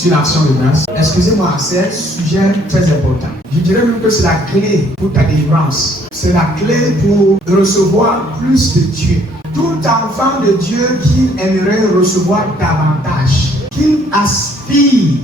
sur l'action de grâce. Excusez-moi, c'est un sujet très important. Je dirais même que c'est la clé pour ta délivrance. C'est la clé pour recevoir plus de Dieu. Tout enfant de Dieu qui aimerait recevoir davantage, qui aspire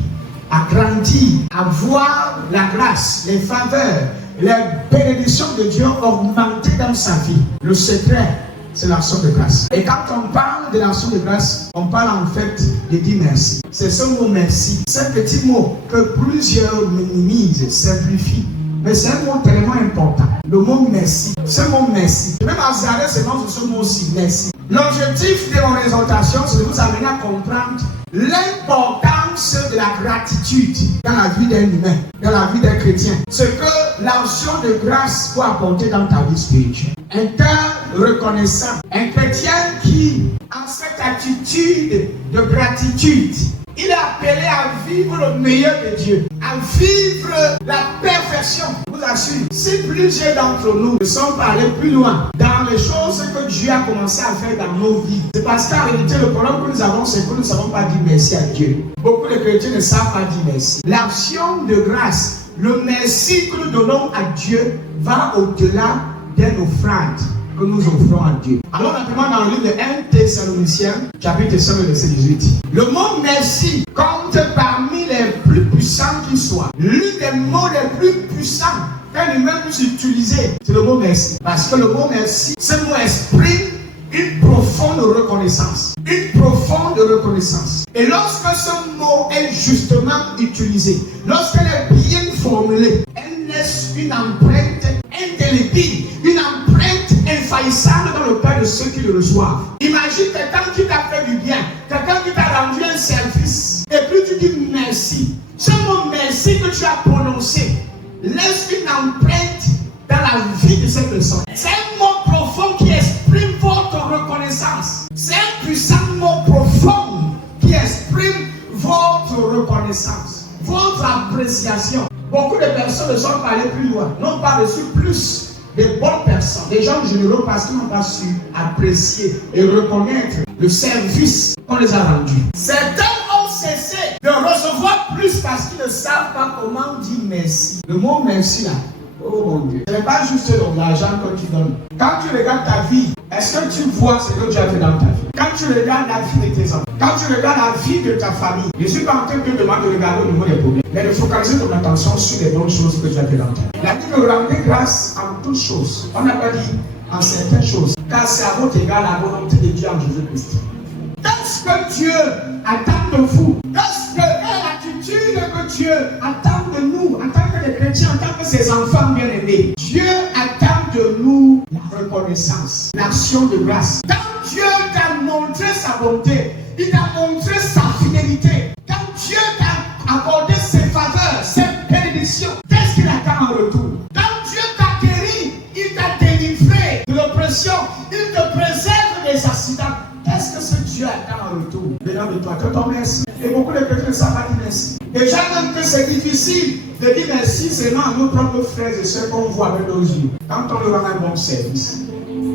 à grandir, à voir la grâce, les faveurs, les bénédictions de Dieu augmenter dans sa vie. Le secret, c'est l'action de grâce. Et quand on parle de l'action de grâce, on parle en fait de dire merci. C'est ce mot merci, ce petit mot que plusieurs minimisent, simplifient. Mais c'est un mot tellement important. Le mot merci. Ce mot merci. Je vais m'assurer seulement sur ce mot-ci, merci. L'objectif de mon exhortation, c'est de vous amener à comprendre l'importance de la gratitude dans la vie d'un humain, dans la vie d'un chrétien. Ce que l'action de grâce peut apporter dans ta vie spirituelle. Un cœur reconnaissant, un chrétien qui a cette attitude de gratitude, il est appelé à vivre le meilleur de Dieu, à vivre la perfection. Je vous assure, si plusieurs d'entre nous ne sont pas allés plus loin dans les choses que Dieu a commencé à faire dans nos vies, c'est parce qu'en réalité, le problème que nous avons, c'est que nous ne savons pas dire merci à Dieu. Beaucoup de chrétiens ne savent pas dire merci. L'action de grâce, le merci que nous donnons à Dieu va au-delà d'une offrande que nous offrons à Dieu. Alors, naturellement, dans le livre de 1 Thessaloniciens, chapitre 5, verset 18. Le mot merci compte parmi les plus puissants qui soient. L'un des mots les plus puissants qu'un humain puisse utiliser, c'est le mot merci. Parce que le mot merci, ce mot exprime une profonde reconnaissance. Une profonde reconnaissance. Et lorsque ce mot est justement utilisé, lorsqu'elle est bien formulée, elle laisse une empreinte indélébile, une empreinte infaillissable dans le cœur de ceux qui le reçoivent. Imagine quelqu'un qui t'a fait du bien, quelqu'un qui t'a rendu un service, et puis tu dis merci. Ce mot merci que tu as prononcé laisse une empreinte dans la vie de cette personne. C'est un mot profond qui exprime votre reconnaissance. C'est un puissant mot profond qui exprime votre reconnaissance, votre appréciation. Beaucoup de personnes ne sont pas allées plus loin, n'ont pas reçu plus de bonnes personnes, des gens généreux parce qu'ils n'ont pas su apprécier et reconnaître le service qu'on les a rendu. Certains ont cessé de recevoir plus parce qu'ils ne savent pas comment dire merci. Le mot merci là, oh mon Dieu, ce n'est pas juste l'argent que tu donnes. Quand tu regardes ta vie, est-ce que tu vois ce que tu as fait dans ta vie? Quand tu regardes la vie de tes enfants, quand tu regardes la vie de ta famille, je ne suis pas en train de te demander de regarder au niveau des problèmes, mais de focaliser ton attention sur les bonnes choses que tu as fait dans ta vie. Il a dit de rendre grâce en toutes choses. On n'a pas dit en certaines choses, car c'est à votre égard la volonté de Dieu en Jésus-Christ. Qu'est-ce que Dieu attend de vous? Quelle est l'attitude que Dieu attend de nous en tant que des chrétiens, en tant que ses enfants bien-aimés? Dieu attend de nous la reconnaissance, l'action de grâce. Quand Dieu t'a montré sa bonté, il t'a montré sa fidélité. Quand Dieu t'a accordé ses faveurs, ses bénédictions, qu'est-ce qu'il attend en retour? Quand Dieu t'a guéri, il t'a délivré de l'oppression, il te préserve des accidents. Qu'est-ce que ce Dieu attend en retour venant de toi? Que ton merci. Et beaucoup de chrétiens ne savent pas dire merci. Déjà même que c'est difficile de dire merci seulement à nos propres frères et sœurs qu'on voit avec nos yeux. Quand on leur rend un bon service,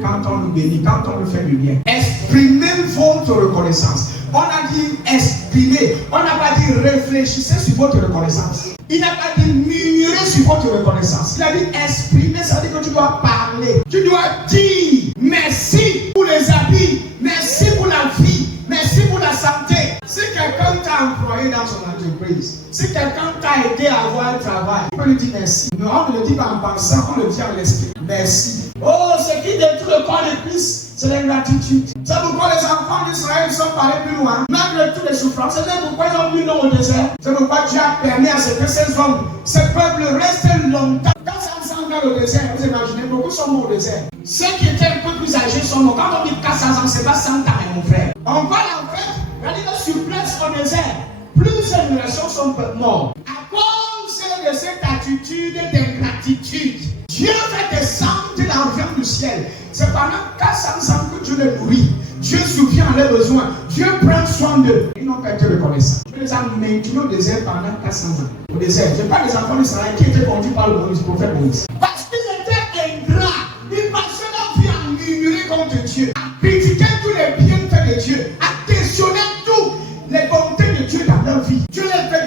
quand on nous bénit, quand on nous fait du bien. Exprimez votre reconnaissance. On a dit exprimer. On n'a pas dit réfléchissez sur votre reconnaissance. Il n'a pas dit murmurer sur votre reconnaissance. Il a dit exprimer, ça veut dire que tu dois parler. Tu dois dire merci pour les habits, merci pour la vie, merci pour la santé. Si quelqu'un t'a employé dans son entreprise, si quelqu'un t'a aidé à avoir un travail, tu peux lui dire merci. Mais on ne le dit pas en pensant, on le dit en l'esprit. Merci. Oh, ce qui détruit le corps de Christ, c'est l'ingratitude. C'est pourquoi les enfants d'Israël sont allés plus loin, malgré toutes les souffrances. C'est pourquoi ils ont mis non au désert. C'est pourquoi Dieu a permis à ce que ces hommes, ce peuple restent longtemps. Quand ça s'en va au désert, vous imaginez, beaucoup sont morts au désert. Ceux qui étaient un peu plus âgés sont morts. Quand on dit 400 ans, c'est pas 100 ans, mon frère. On parle en fait, regardez sur place au désert, plusieurs générations sont morts. À cause de cette attitude d'ingratitude, Dieu fait descendre l'argent du ciel. C'est pendant 400 ans que Dieu les nourrit. Dieu souvient à leurs besoins. Dieu prend soin d'eux. Ils n'ont pas été reconnaissants. Dieu les a maintenus au désert pendant 400 ans. Au désert. Ce n'est pas les enfants d'Israël qui étaient conduits par le prophète Moïse. Parce qu'ils étaient ingrats. Ils passaient leur vie à murmurer contre Dieu, à critiquer tous les bienfaits de Dieu, à questionner toutes les bontés de Dieu dans leur vie. Dieu les fait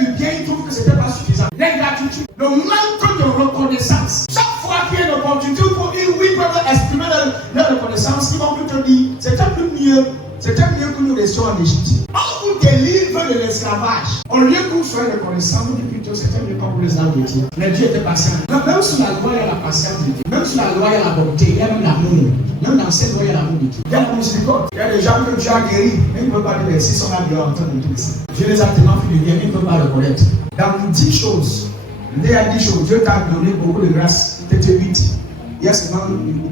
reconnaissance, ils vont te dire, c'était mieux que nous restions en Égypte. On vous délivre de l'esclavage. Au lieu que vous soyez reconnaissants, vous dites plutôt, c'était mieux quand vous les avez dit. Mais Dieu était patient. Même sous la loi, il y a la patience de Dieu. Même sous la loi, il y a la bonté, il y a même l'amour. Même dans cette loi, il y a l'amour de Dieu. Il y a la miséricorde. Il y a des gens que Dieu a guéris, mais ils ne peuvent pas dire merci, ils sont là dehors en train de tout ça. Dieu les a tellement fait de bien, mais ils ne peuvent pas le reconnaître. Dans 10 choses, Dieu a 10 choses, Dieu t'a donné beaucoup de grâce, peut-être 8. Il y a seulement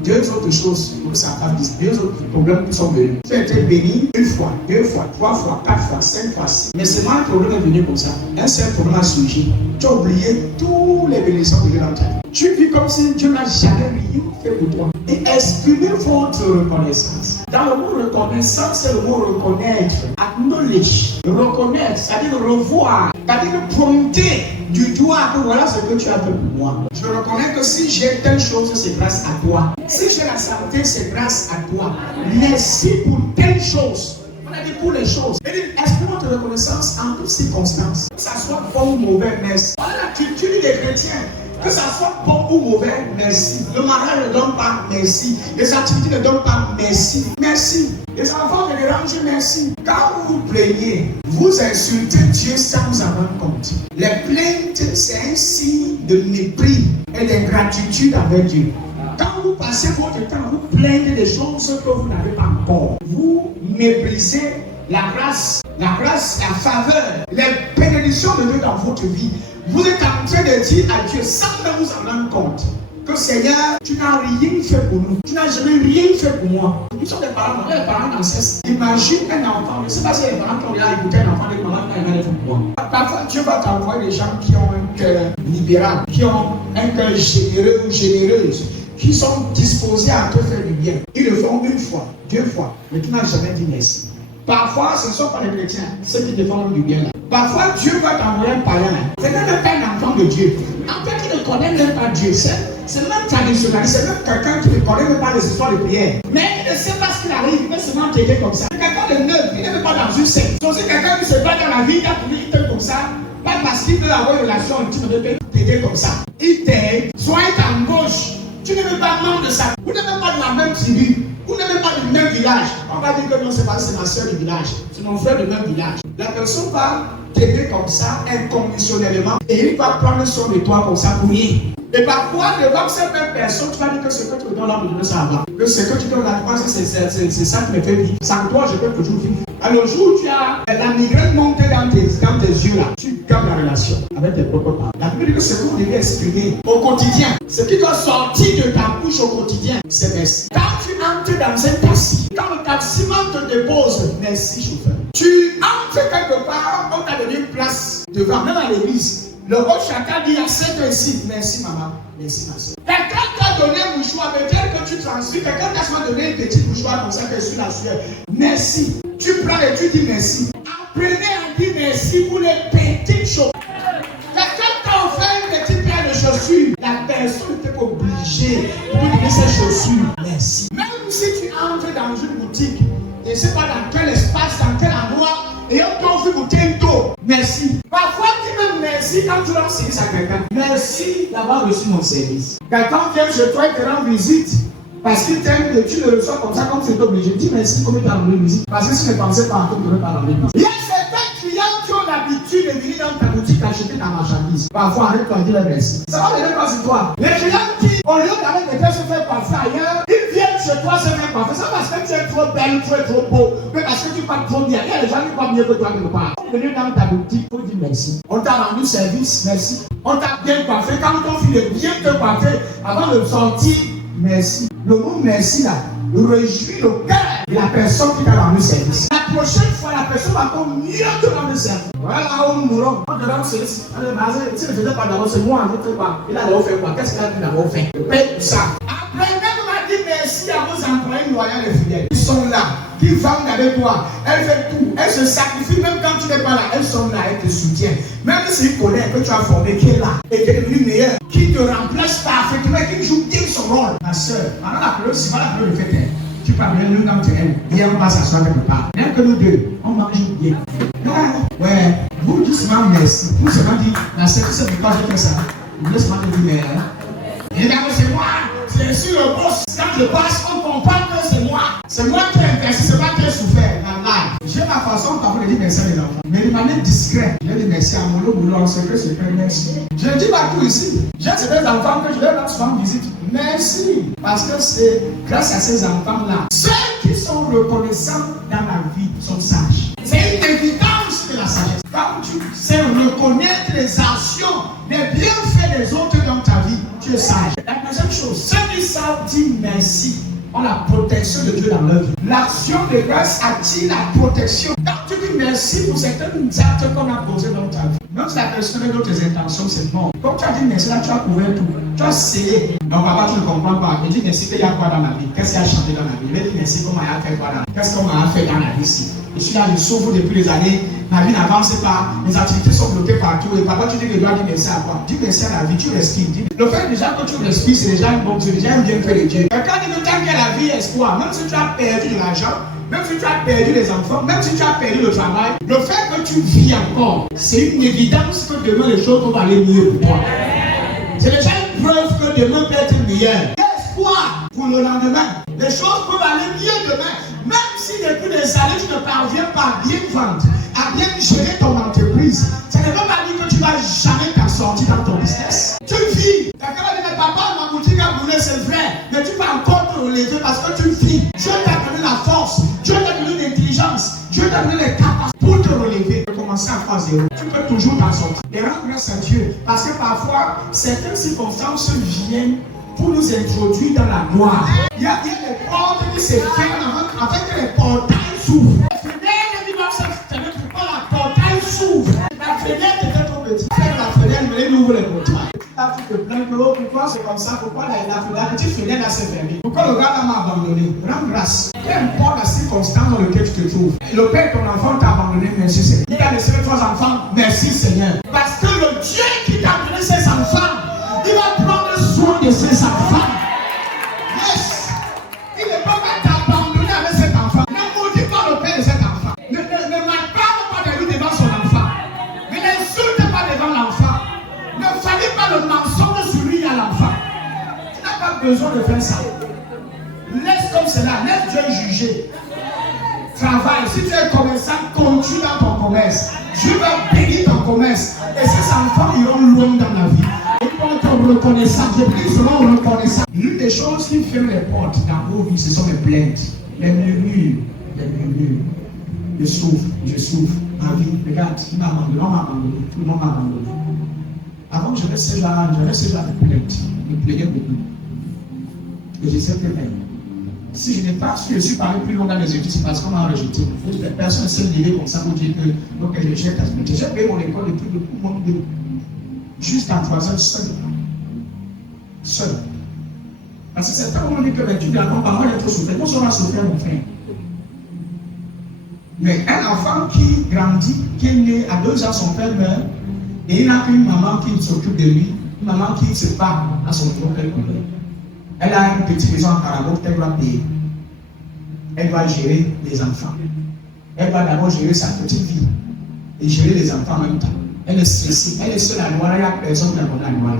2 autres choses que ça a 10, 2 autres problèmes qui sont venus. Tu as été béni 1 fois, 2 fois, 3 fois, 4 fois, 5 fois, 6. Mais seulement un problème est venu comme ça. Un seul problème a surgi. Tu as oublié tous les bénédictions de Dieu dans ta vie. Tu vis comme si Dieu n'a jamais rien fait pour toi. Et exprimez votre reconnaissance. Dans le mot reconnaissance, c'est le mot reconnaître. Acknowledge. Reconnaître, c'est-à-dire revoir. C'est-à-dire prompter du doigt que voilà ce que tu as fait pour moi. Je reconnais que si j'ai telle chose, c'est grâce à toi. Si j'ai la santé, c'est grâce à toi. Merci pour telle chose. On a dit pour les choses. Et exprime notre reconnaissance en toutes circonstances. Que ça soit bon ou mauvais, merci. On a la culture des chrétiens. Que ça soit bon ou mauvais, merci. Le mariage ne donne pas, merci. Les activités ne donnent pas, merci. Merci. Les enfants ne dérangent, merci. Quand vous plaignez, vous insultez Dieu sans vous en rendre compte. Les plaintes, c'est un signe de mépris et d'ingratitude avec Dieu. Quand vous passez votre temps, vous plaignez des choses que vous n'avez pas encore. Vous méprisez la grâce, la faveur, les bénédictions de Dieu dans votre vie. Vous êtes en train de dire à Dieu, sans même vous en rendre compte, que Seigneur, tu n'as rien fait pour nous. Tu n'as jamais rien fait pour moi. Nous sommes des parents, les parents d'ancêtres. Imagine un enfant, je ne sais pas si les parents qui ont écouté un enfant, les parents qui ont rien fait pour moi. Parfois, Dieu va t'envoyer des gens qui ont un cœur libéral, qui ont un cœur généreux ou généreuse, qui sont disposés à te faire du bien. Ils le font 1 fois, 2 fois, mais tu n'as jamais dit merci. Parfois, ce ne sont pas les chrétiens, ceux qui te font du bien. Parfois, Dieu va t'envoyer un païen. C'est même pas un enfant de Dieu. En fait, qui ne connaît même pas Dieu. C'est même traditionnaliste. C'est même quelqu'un qui ne connaît même pas les histoires de prière. Mais il ne sait pas ce qu'il arrive. Il peut seulement t'aider comme ça. Quelqu'un de neutre, il n'est même pas dans une secte. C'est aussi quelqu'un qui se bat dans la vie, il a trouvé t'aide comme ça. Pas parce qu'il veut avoir une relation intime, il peut t'aider comme ça. Il t'aide, soit à gauche. Tu n'es même pas membre de ça. Vous n'êtes même pas de la même tribu. Vous n'êtes même pas du même village. On va dire que non, c'est pas c'est ma soeur du village. C'est mon frère du même village. La personne va t'aider comme ça, inconditionnellement, et il va prendre soin de toi comme ça pour rien. Et parfois, devant cette même personne, tu vas dire que ce que tu me donnes là, je veux savoir. Que ce que tu donnes là, c'est ça qui me fait vivre. Sans toi, je peux toujours vivre. Alors, le jour où tu as la migraine montée dans tes yeux là, tu gardes la relation avec tes propres parents. La Bible dit que ce que vous devez exprimer au quotidien, ce qui doit sortir de ta bouche au quotidien, c'est merci. Quand tu entres dans un taxi, quand le taximan te dépose, merci chauffeur. Tu entres quelque part, on t'a donné une place devant, même à l'église. Le roi chacun dit à cette ici, merci maman, merci ma soeur. Quelqu'un t'a donné un mouchoir, peut-être que tu transfères, quelqu'un t'a souvent donné une petite mouchoir comme ça que sur la sueur. Merci. Tu prends et tu dis merci. Apprenez à dire merci pour les petites choses. Quelqu'un t'a offert une petite paire de chaussures, la personne n'était pas obligée de lui donner ses chaussures. Merci. Même si tu entres dans une boutique, je ne sais pas dans quel espace, dans quel endroit, et on t'offre une bouteille d'eau. Merci. Parfois, dis même merci quand tu rends service à quelqu'un. Merci d'avoir reçu mon service. Quelqu'un vient chez toi et te rend visite. Parce qu'il t'aime et tu le reçois comme ça, comme c'est obligé. Dis merci comme tu as rendu visite. Parce que si tu ne pensais pas encore, tu ne devrais pas rendre visite. Il y a certains clients qui ont l'habitude de venir dans ta boutique acheter ta marchandise. Parfois, arrête-toi et dis merci. Ça va venir pas sur toi. Les clients qui, au lieu d'aller peut-être se faire passer ailleurs, ils viennent chez toi se faire passer. C'est parce que tu es trop belle, tu es trop beau. Mais parce que tu parles trop bien. Il y a des gens qui parlent mieux que toi quelque part. Venir dans ta boutique pour dire merci. On t'a rendu service, merci. On t'a bien coiffé. Quand on finit de bien te coiffer, avant de sortir, merci. Le mot merci là, réjouit le cœur de la personne qui t'a rendu service. La prochaine fois, la personne va encore mieux te rendre service. Voilà où nous mourons. On te rend service. Si ne faisait pas d'abord, c'est moi, je ne sais pas. Il a d'abord fait quoi? Qu'est-ce qu'il a dit d'abord fait? Je paye tout ça. Après, même on a dit merci à vos employés loyaux et fidèles. Ils sont là, qui vendent avec toi. Elles font tout. Elles se sacrifient même quand tu n'es pas là. Elles sont là, elles te soutiennent. Même s'ils connaissent que tu as formé, qui est là et qui est devenu meilleur, qui te remplace parfaitement, qui joue bien son rôle. Ma soeur, maintenant la pleurer, c'est pas la pleurer de fait. Tu parles bien, nous, quand tu aimes, viens, on va s'asseoir quelque part. Même que nous deux, on mange bien. Ouais, vous doucement, merci. Vous seulement dit, la soeur, c'est pourquoi j'ai fait ça. Vous laissez-moi te dire, et là, c'est moi, c'est sur le boss. Quand je passe, on comprend que C'est moi qui ai investi, c'est moi qui ai souffert dans l'âge. J'ai ma façon parfois de dire merci à mes enfants. Mais de manière discrète, je dis merci à mon boulot, en secret, merci. Je dis partout ici. J'ai des enfants que je vais leur souvent visite. Merci. Parce que c'est grâce à ces enfants-là. Ceux qui sont reconnaissants dans la vie sont sages. C'est une évidence de la sagesse. Quand tu sais reconnaître les actions, les bienfaits des autres dans ta vie, tu es sage. La deuxième chose, ceux qui savent dire merci ont la protection de Dieu dans leur vie. L'action de grâce attire la protection. Quand tu dis merci pour certaines actes qu'on a posées dans ta vie, même si la personne a d'autres intentions, c'est bon. Comme tu as dit merci, là tu as couvert tout. Tu as essayé. Donc papa, tu ne comprends pas. Il dit merci, il y a quoi dans ma vie? Qu'est-ce qu'il y a changé dans ma vie? Il dit merci, comment il a fait quoi dans la vie? Qu'est-ce qu'on m'a fait dans la vie ici? Je suis là, je souffre depuis des années. Ma vie n'avance pas. Mes activités sont bloquées partout. Et papa, tu dis que je dois dire merci à quoi? Dis merci à la vie, tu respires. Le fait déjà que tu respires, c'est déjà une bonne chose. Déjà un bienfait de Dieu. Mais quand il nous dit que la vie est espoir, même si tu as perdu de l'argent, même si tu as perdu les enfants, même si tu as perdu le travail, le fait que tu vis encore, c'est une évidence que demain les choses vont aller mieux pour toi. C'est déjà une preuve que demain peut être meilleur. Espoir pour le lendemain. Les choses peuvent aller mieux demain. Même si depuis des années tu ne parviens pas à bien vendre, à bien gérer ton entreprise, ça ne veut pas dire que tu ne vas jamais t'en sortir dans ton business. Tu vis. Quelqu'un va dire, mais papa, ma boutique a brûlé, c'est vrai. Mais tu peux encore te relever parce que tu vis. Dieu t'a donné la force, Dieu t'a donné l'intelligence, Dieu t'a donné les capacités pour te relever. Tu peux commencer à phase 0. Tu peux toujours t'en sortir. Et rendre grâce à Dieu. Parce que parfois, certaines circonstances viennent pour nous introduire dans la gloire. Il y a des portes qui se ferment afin que les portails s'ouvrent. La fenêtre dit se fermer pourquoi la portail s'ouvre. La fenêtre était trop petite. La fenêtre, mais il ouvre les portails. Là, tu te plains que pourquoi c'est comme ça, pourquoi la petite fenêtre là s'est fermée. Pourquoi le gars là m'a abandonné? Rends grâce. Peu importe la circonstance dans laquelle tu te trouves. Le père, ton enfant t'a abandonné, merci Seigneur. Il a laissé trois enfants, merci Seigneur. Parce que le Dieu qui t'a donné ses enfants, il va prendre soin de ses enfants. Yes. Il ne peut pas t'abandonner avec cet enfant. Ne maudis pas le père de cet enfant. Ne parle pas de lui devant son enfant. Ne l'insulte pas devant l'enfant. Ne fallait pas le mensonge sur lui à l'enfant. Tu n'as pas besoin de faire ça. Laisse comme cela. Laisse Dieu juger. Travaille. Si tu es commerçant, continue dans ton commerce. Dieu va bénir ton commerce. Et ces enfants iront loin dans la vie. Ils vont être reconnaissants. Je prie selon reconnaissant. L'une des choses qui ferment les portes dans vos vies, ce sont les plaintes, les murmures. Les murmures. Je souffre. Ma vie, regarde, il m'a abandonné, on m'a abandonné, tout le monde m'a abandonné. Avant, je restais là de plaintes. Je plaignais beaucoup. Et je sais que même. Si je n'ai pas su, je suis parlé plus loin dans les études, c'est parce qu'on m'a rejeté. Les personnes se lever comme ça pour dire que donc je jette ta spiritualité. J'ai payé mon école depuis le coup monde de jusqu'à 3 ans seul. Parce que c'est pas on dit que tu dois pas être souffert. Nous sommes souffrir, mon frère. Mais un enfant qui grandit, qui est né à 2 ans, son père meurt, et il n'a qu'une maman qui s'occupe de lui, une maman qui se bat à son tour. Elle a une petite maison en Carabobo qu'elle doit payer. Elle doit gérer les enfants. Elle doit d'abord gérer sa petite vie et gérer les enfants en même temps. Elle est stressée. Elle est seule à Noir, il n'y a personne qui la connaît à Noir.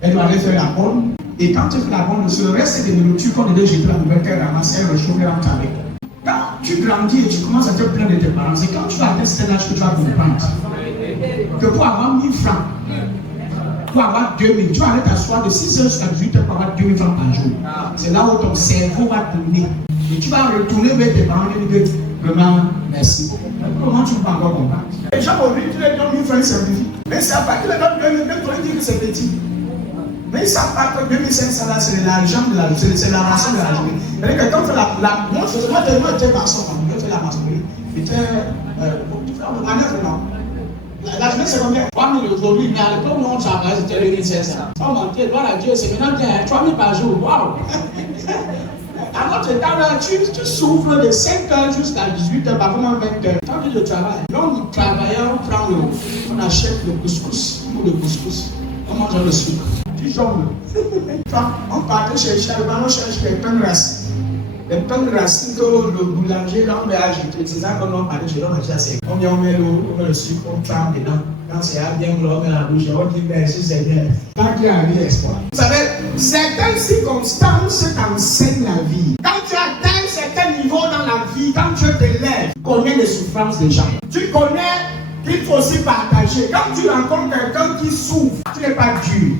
Elle doit aller faire la bonne. Et quand elle fait la bonne, sur le reste des nourritures qu'on a déjà la nouvelle qu'elle ramasse, elle rechauffe, elle rentre avec. Quand tu grandis et tu commences à te plaindre de tes parents, c'est quand tu atteins cet âge que tu vas comprendre que pour avoir 1000 francs, pour avoir 2000, tu vas aller t'asseoir de 6h jusqu'à 18h pour avoir 2000 francs par jour. C'est là où ton cerveau va tourner. Et tu vas retourner vers tes parents et dire vraiment merci. Comment tu peux encore comprendre? Les gens aujourd'hui, tu les donnes 1000 francs, ils simplifient. Mais ça va, tu les donnes 2000, même toi, ils disent que c'est petit. Mais ils ne savent pas que 2500 là, c'est l'argent de la journée, c'est la rançon de la journée. C'est-à-dire que quand tu fais moi, j'étais garçon, je fais la maçonnerie. J'étais, tu fais la manœuvre, non? La journée, c'est combien? 3000 aujourd'hui, mais à l'époque où on travaillait, c'était 2500. On mentait, gloire à Dieu, c'est maintenant 3000 par jour. Waouh! À notre temps, là, tu souffres de 5h jusqu'à 18h, parfois 20h. Tant que je travaille. Donc, nous travaillons, on achète le couscous, ou le couscous. On mange le sucre. Tu jongles. On partait chercher, on cherche les pains de racines. Les pains de racines que le boulanger là, on met à ajouter. C'est ça qu'on a parlé chez l'homme. On met l'eau, on met le sucre, on trempe dedans. Quand c'est bien, on met la bouche, on dit merci Seigneur. Tant qu'il y a un espoir. Vous savez, certaines circonstances t'enseignent la vie. Quand tu atteins certaines vie, quand Dieu t'élève, tu connais les souffrances des gens. Tu connais qu'il faut aussi partager. Quand tu rencontres quelqu'un qui souffre, tu n'es pas dur.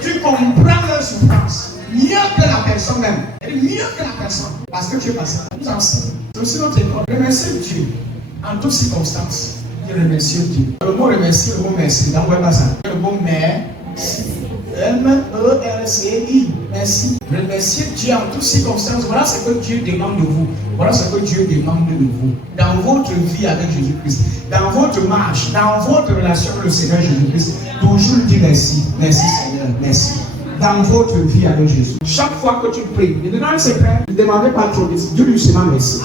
Tu comprends leur souffrance. Mieux que la personne même. Mieux que la personne. Parce que tu es passé. Nous enseignons. C'est aussi notre école. Remercier Dieu. En toutes circonstances. Remercier Dieu. Le mot remercier, le mot merci. Dans quoi ça? Le mot merci. M-E-R-C-I. Merci. Remercier Dieu en toutes circonstances. Voilà ce que Dieu demande de vous. Voilà ce que Dieu demande de vous. Dans votre vie avec Jésus-Christ. Dans votre marche. Dans votre relation avec le Seigneur Jésus-Christ. Toujours dire merci. Merci Seigneur. Merci. Dans votre vie avec Jésus. Chaque fois que tu pries, ne demandez secret, ne demandez pas trop. Dis-lui seulement merci.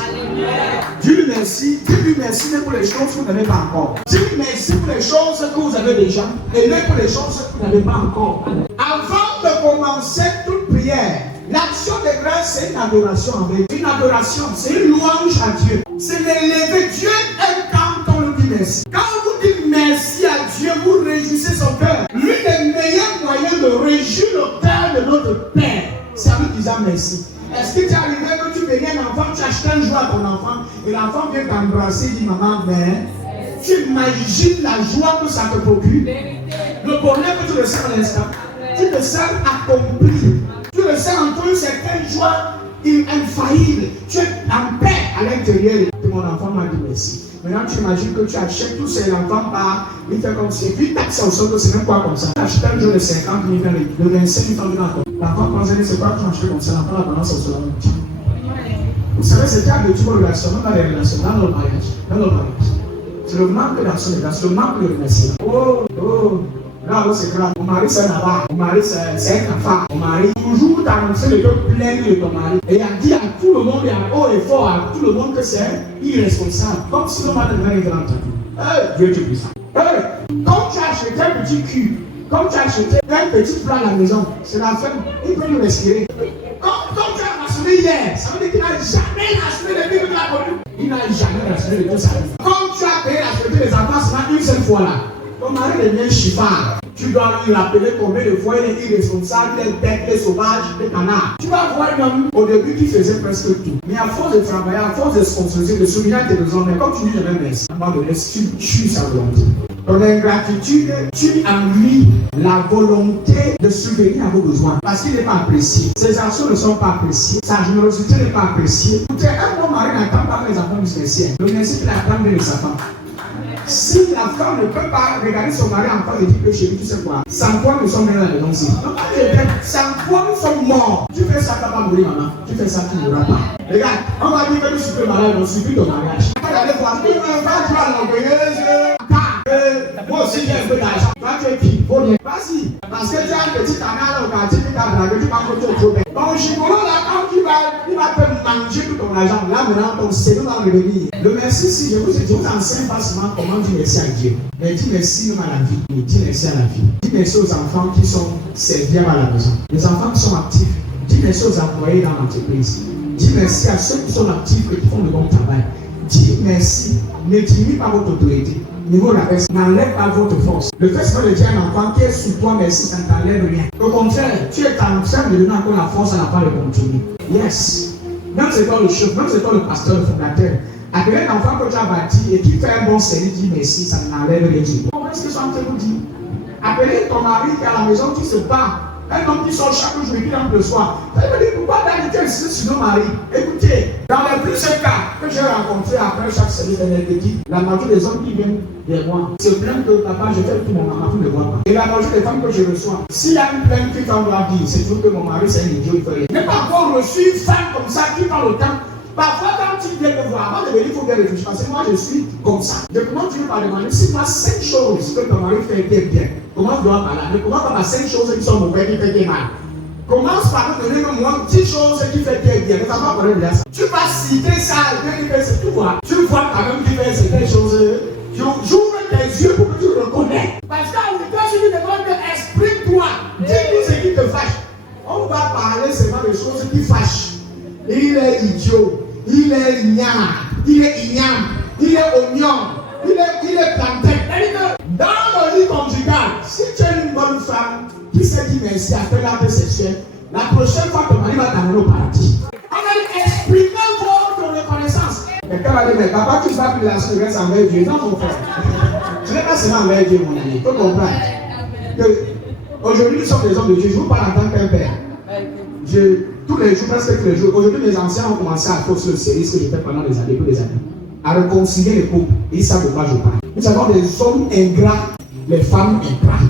Dis-lui merci. Dis-lui merci même pour les choses que vous n'avez pas encore. Dis-lui merci pour les choses que vous avez déjà. Et même pour les choses que vous n'avez pas encore. Avant de commencer toute prière, l'action de grâce, c'est une adoration avec Dieu. Une adoration, c'est une louange à Dieu. C'est d'élever Dieu et quand on lui dit merci. Quand vous dites merci à Dieu, vous réjouissez son cœur. L'un des meilleurs moyens de réjouir le cœur de notre Père, c'est en lui disant merci. Est-ce que tu es arrivé que tu bénis un enfant, tu achètes un jouet à ton enfant, et l'enfant vient t'embrasser, dit maman, mais tu imagines la joie que ça te procure, le bonheur que tu ressens à l'instant, tu te sens accompli, tu ressens en toi une certaine joie infaillible, tu es en paix à l'intérieur. Et mon enfant m'a dit merci. Maintenant, tu imagines que tu achètes tous ces enfants par, il fait comme si, puis taxe au sol, c'est même pas comme ça. Tu achètes un jour de 50 000, de 25 000 francs. L'enfant pense, c'est quoi tu achètes comme ça, l'enfant a tendance au sol. Vous savez, c'est un petit relation, même dans les relations, dans nos mariages. C'est le manque d'action, c'est le manque de remerciement. Là, c'est grave. Mon mari, c'est un avare. Mon mari, c'est un enfant. Mon mari, toujours, tu as annoncé le cœur plein de ton mari. Et il a dit à tout le monde, et à haut et fort, à tout le monde que c'est irresponsable. Comme si le mari ne avait entendu. Dieu te puissant. Quand tu as acheté un petit cul, quand tu as acheté un petit plat à la maison, c'est la femme, il peut nous respirer. Quand tu as rassuré hier, ça veut dire qu'il n'a jamais rassuré les filles de la connu. Il n'a jamais rassuré les deux salles. Quand tu as payé acheter les enfants, c'est une seule fois là. Ton mari devient chifard. Tu dois lui rappeler combien de fois il est irresponsable, il est bête, il est sauvage, il est canard. Tu vas voir un homme au début qui faisait presque tout. Mais à force de travailler, à force de se construire, de souvenir tes besoins, mais comme tu dis jamais merci, à un moment donné, tu tues sa volonté. Ton ingratitude tue en lui la volonté de subvenir à vos besoins. Parce qu'il n'est pas apprécié. Ses actions ne sont pas appréciées. Sa générosité n'est pas appréciée. Un bon mari n'attend pas que les enfants lui merci. Le merci qu'il attend de sa femme. Si la femme ne peut pas regarder son mari en face et dire que chez lui, tu sais quoi, sans toi nous sommes là dedans aussi. Sans toi nous sommes morts. Tu fais ça, tu ne vas pas mourir, maman. Tu fais ça, tu ne mourras pas. Regarde, on va dire que tu suis malade, on subit ton mariage. Tu vas aller voir, tu vas l'orgueilleuse. Moi aussi j'ai un peu d'argent. Toi tu es qui? Vas-y. Parce que tu as un petit canal au quartier qui t'a blagué, tu vas côté au trop. Ton gigolo là, quand il va te manger tout ton argent, là maintenant ton Seigneur va revenir. Le merci, si je vous enseigne pas seulement comment dire merci à Dieu, mais dis merci même à la vie. Mais dis merci à la vie. Dis merci aux enfants qui sont serviables à la maison. Les enfants qui sont actifs. Dis merci aux employés dans l'entreprise. Dis merci à ceux qui sont actifs et qui font le bon travail. Dis merci. Ne diminue pas votre autorité. Niveau rabaisse, n'enlève pas votre force. Le fait de dire à un enfant qui est sous toi, merci, ça ne t'enlève rien. Au contraire, tu es en train de donner encore la force à la part de continuer. Yes. Même c'est toi le chef, même c'est toi le pasteur, le fondateur. Appeler un enfant que tu as bâti et qui fait un bon service, dit merci, ça n'enlève rien du tout. Comment est-ce que ça te vous dit? Appeler ton mari qui est à la maison, qui se bat. Un homme qui sort chaque jour et qui rentre le soir. Ça veut dire pourquoi d'habitude insiste sur nos maris? Écoutez, dans les plusieurs cas que j'ai rencontrés après chaque service de mercredi, la majorité des hommes qui viennent vers moi se plaignent que papa, je fais tout mon maman, tu ne vois pas. Et la majorité des femmes que je reçois, s'il y a une plainte qui va dire, c'est tout que mon mari c'est un idiot, il fait rien. Mais par contre, je suis une femme comme ça qui prend le temps. Parfois, quand tu viens me voir, avant de venir, il faut bien réfléchir. Parce que moi, je suis comme ça. Donc, comment tu veux pas demander? Si moi, 5 choses que ton mari fait bien, comment tu dois parler? Mais comment pas 5 choses qui sont mauvaises, qui fait mal? Commence par me donner comme moi 10 choses qui fait bien. Mais ça va parler de ça. Tu vas citer ça, et bien, c'est tout. Tu vois quand même qu'il fait certaines choses. J'ouvre tes yeux pour que tu le reconnais. Parce qu'en quand tu lui demandes exprime-toi, dis-nous ce qui te fâche. On va parler seulement des choses qui fâchent. Il est idiot, il est ignare, il est igname, il est oignon, il est plantain. Dans le lit conjugal, si tu es une bonne femme qui sait dire merci après l'acte sexuel, la prochaine fois ton mari va t'amener au paradis. On va exprimer votre Et quand elle dit, mais papa, tu vas plus la grâce envers Dieu. Non, mon frère. Ce n'est pas seulement envers Dieu, mon ami. Il faut comprendre. Aujourd'hui, nous sommes des hommes de Dieu. Je vous parle en tant qu'un père. Tous les jours, presque tous les jours. Aujourd'hui, mes anciens ont commencé à faire ce série, ce que j'ai fait pendant des années, à réconcilier les couples. Ils savent de quoi je parle. Nous avons des hommes ingrats, les femmes ingrates.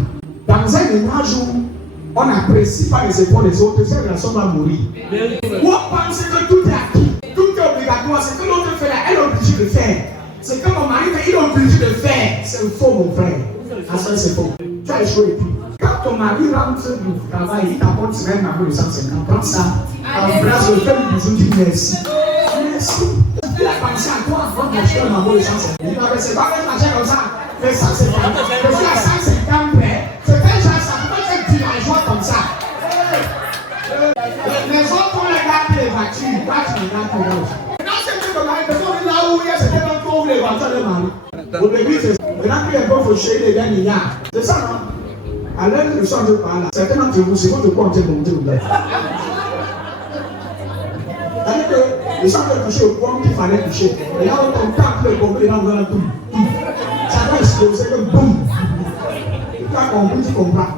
Dans un ménage où on n'apprécie pas les efforts des autres, cette relation va mourir. Vous pensez que tout est acquis, tout est obligatoire, c'est que l'autre fait là, elle est obligée de faire. C'est que mon mari fait, il est obligé de faire. C'est faux, mon frère. Ah, ça, c'est faux. Tu as échoué. Quand ton mari rentre du travail, il t'apporte un mambo de 150. Prends ça, embrasse le fait du bisou, dis merci. Merci. Il a pensé à toi avant d'acheter un mambo de 150. Il m'a dit, c'est pas un machin comme ça. Fais 150. Je suis à 150 près. C'est quel genre ça? Pourquoi tu es villageois comme ça? Les autres ont regardé les voitures. Toi, tu regardes les voitures. Maintenant, c'est que ton mari, parce qu'on est là où il y a c'était un tour les voitures de mari. Au début, c'est maintenant qu'il est bon, il faut chérir les gars milliards. C'est ça, non? À l'heure où je sors de par là, certains d'entre vous, c'est votre quoi on tient monter au bled. C'est-à-dire que les gens veulent toucher au point qu'il fallait toucher. Et là, on tape le bombe et là, on va tout. Ça va exploser comme boum. Tu as compris, tu comprends.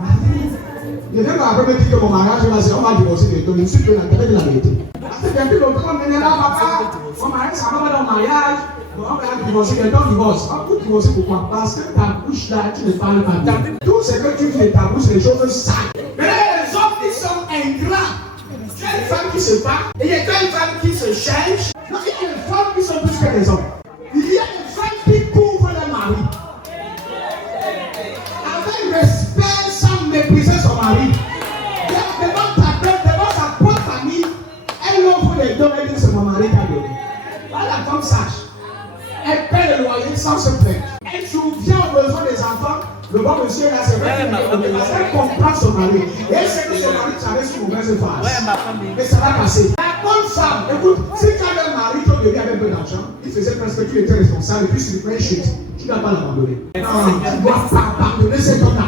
Je viens après me dire que mon mariage, on va divorcer bientôt. Je suis que la tête de la vérité. Parce que depuis longtemps, on est là, papa. Mon mariage, ça va dans le mariage. On va divorcer, bientôt on divorce. On peut divorcer pourquoi? Parce que ta bouche là, tu ne parles pas bien. Tout ce que tu dis de ta bouche, c'est des choses sales. Mais là, les hommes qui sont ingrats. Il y a une femme qui se bat, et il y a une femme qui se change. Non, il y a des femmes qui sont plus que les hommes. Il y a des femmes qui couvrent leur mari. Avec respect, sans mépriser son mari. Devant sa propre famille, elle offre les dons, elle dit que c'est mon mari qui a donné. Voilà, la femme sache. Elle paie le loyer sans se plaindre. Elle souvient aux besoins des enfants. Le bon monsieur là, c'est vrai qu'elle comprend son mari. Et elle sait que son mari savait sur mauvaise face. Mais ça va passer. La bonne femme, écoute, si tu avais un mari qui devait avec un peu d'argent, il faisait presque que tu étais responsable et puis tu lui prenais chute. Tu ne dois pas l'abandonner. Non, tu ne dois pas pardonner cet homme-là.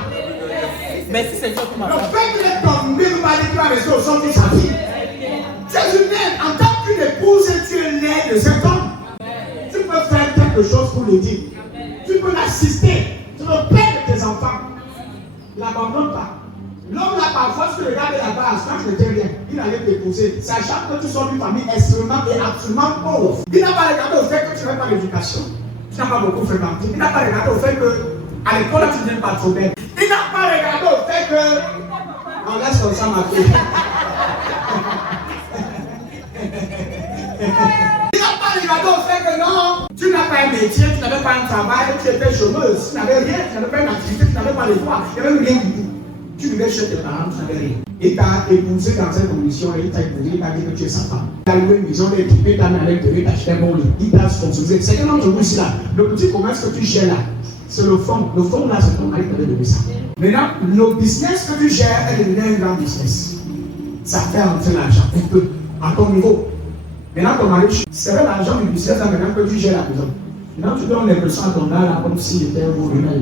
Mais si c'est toi qui m'as Le fait qu'il est tombé, nous va dire que tu vas rester au centre de sa vie. Tu es une mère, en tant qu'une épouse, tu es l'aide de cet homme. Tu peux faire quelque chose pour le dire. Tu peux l'assister. Tu le père de tes enfants. Ne l'abandonne pas. L'homme là, parfois, si tu regardes la base, quand je ne dis rien, il allait t'épouser, sachant que tu sors d'une famille extrêmement et absolument pauvre. Il n'a pas regardé au fait que tu n'as pas l'éducation. Tu n'as pas beaucoup fréquenté. Il n'a pas regardé au fait que à l'école, tu ne viens pas trop belle. Il n'a pas regardé au fait que. On laisse comme ça ma fille. Il n'a pas regardé au fait que non, tu n'as pas un métier, tu n'avais pas un travail, tu étais chômeuse, tu n'avais rien, tu n'avais pas une activité, tu n'avais pas les droits, il n'y avait rien du tout. Tu vivais chez tes parents, tu n'avais rien. Il t'a épousé dans cette condition, il t'a épousé, il t'a dit que tu es sa femme. Il t'a loué une maison, il t'a équipé, il t'a mis à l'intérieur, il t'a acheté un bon lit, il t'a sponsorisé. C'est un autre ici là. Le petit commerce que tu gères là, c'est le fond. Le fond là, c'est ton mari qui t'avait donné ça. Maintenant, le business que tu gères, elle est devenu un grand business. Ça fait entrer l'argent un peu à ton niveau. Maintenant, ton mari, c'est l'argent du business là maintenant que tu gères la maison. Maintenant, tu donnes l'impression à ton mari là comme s'il était un gros renard.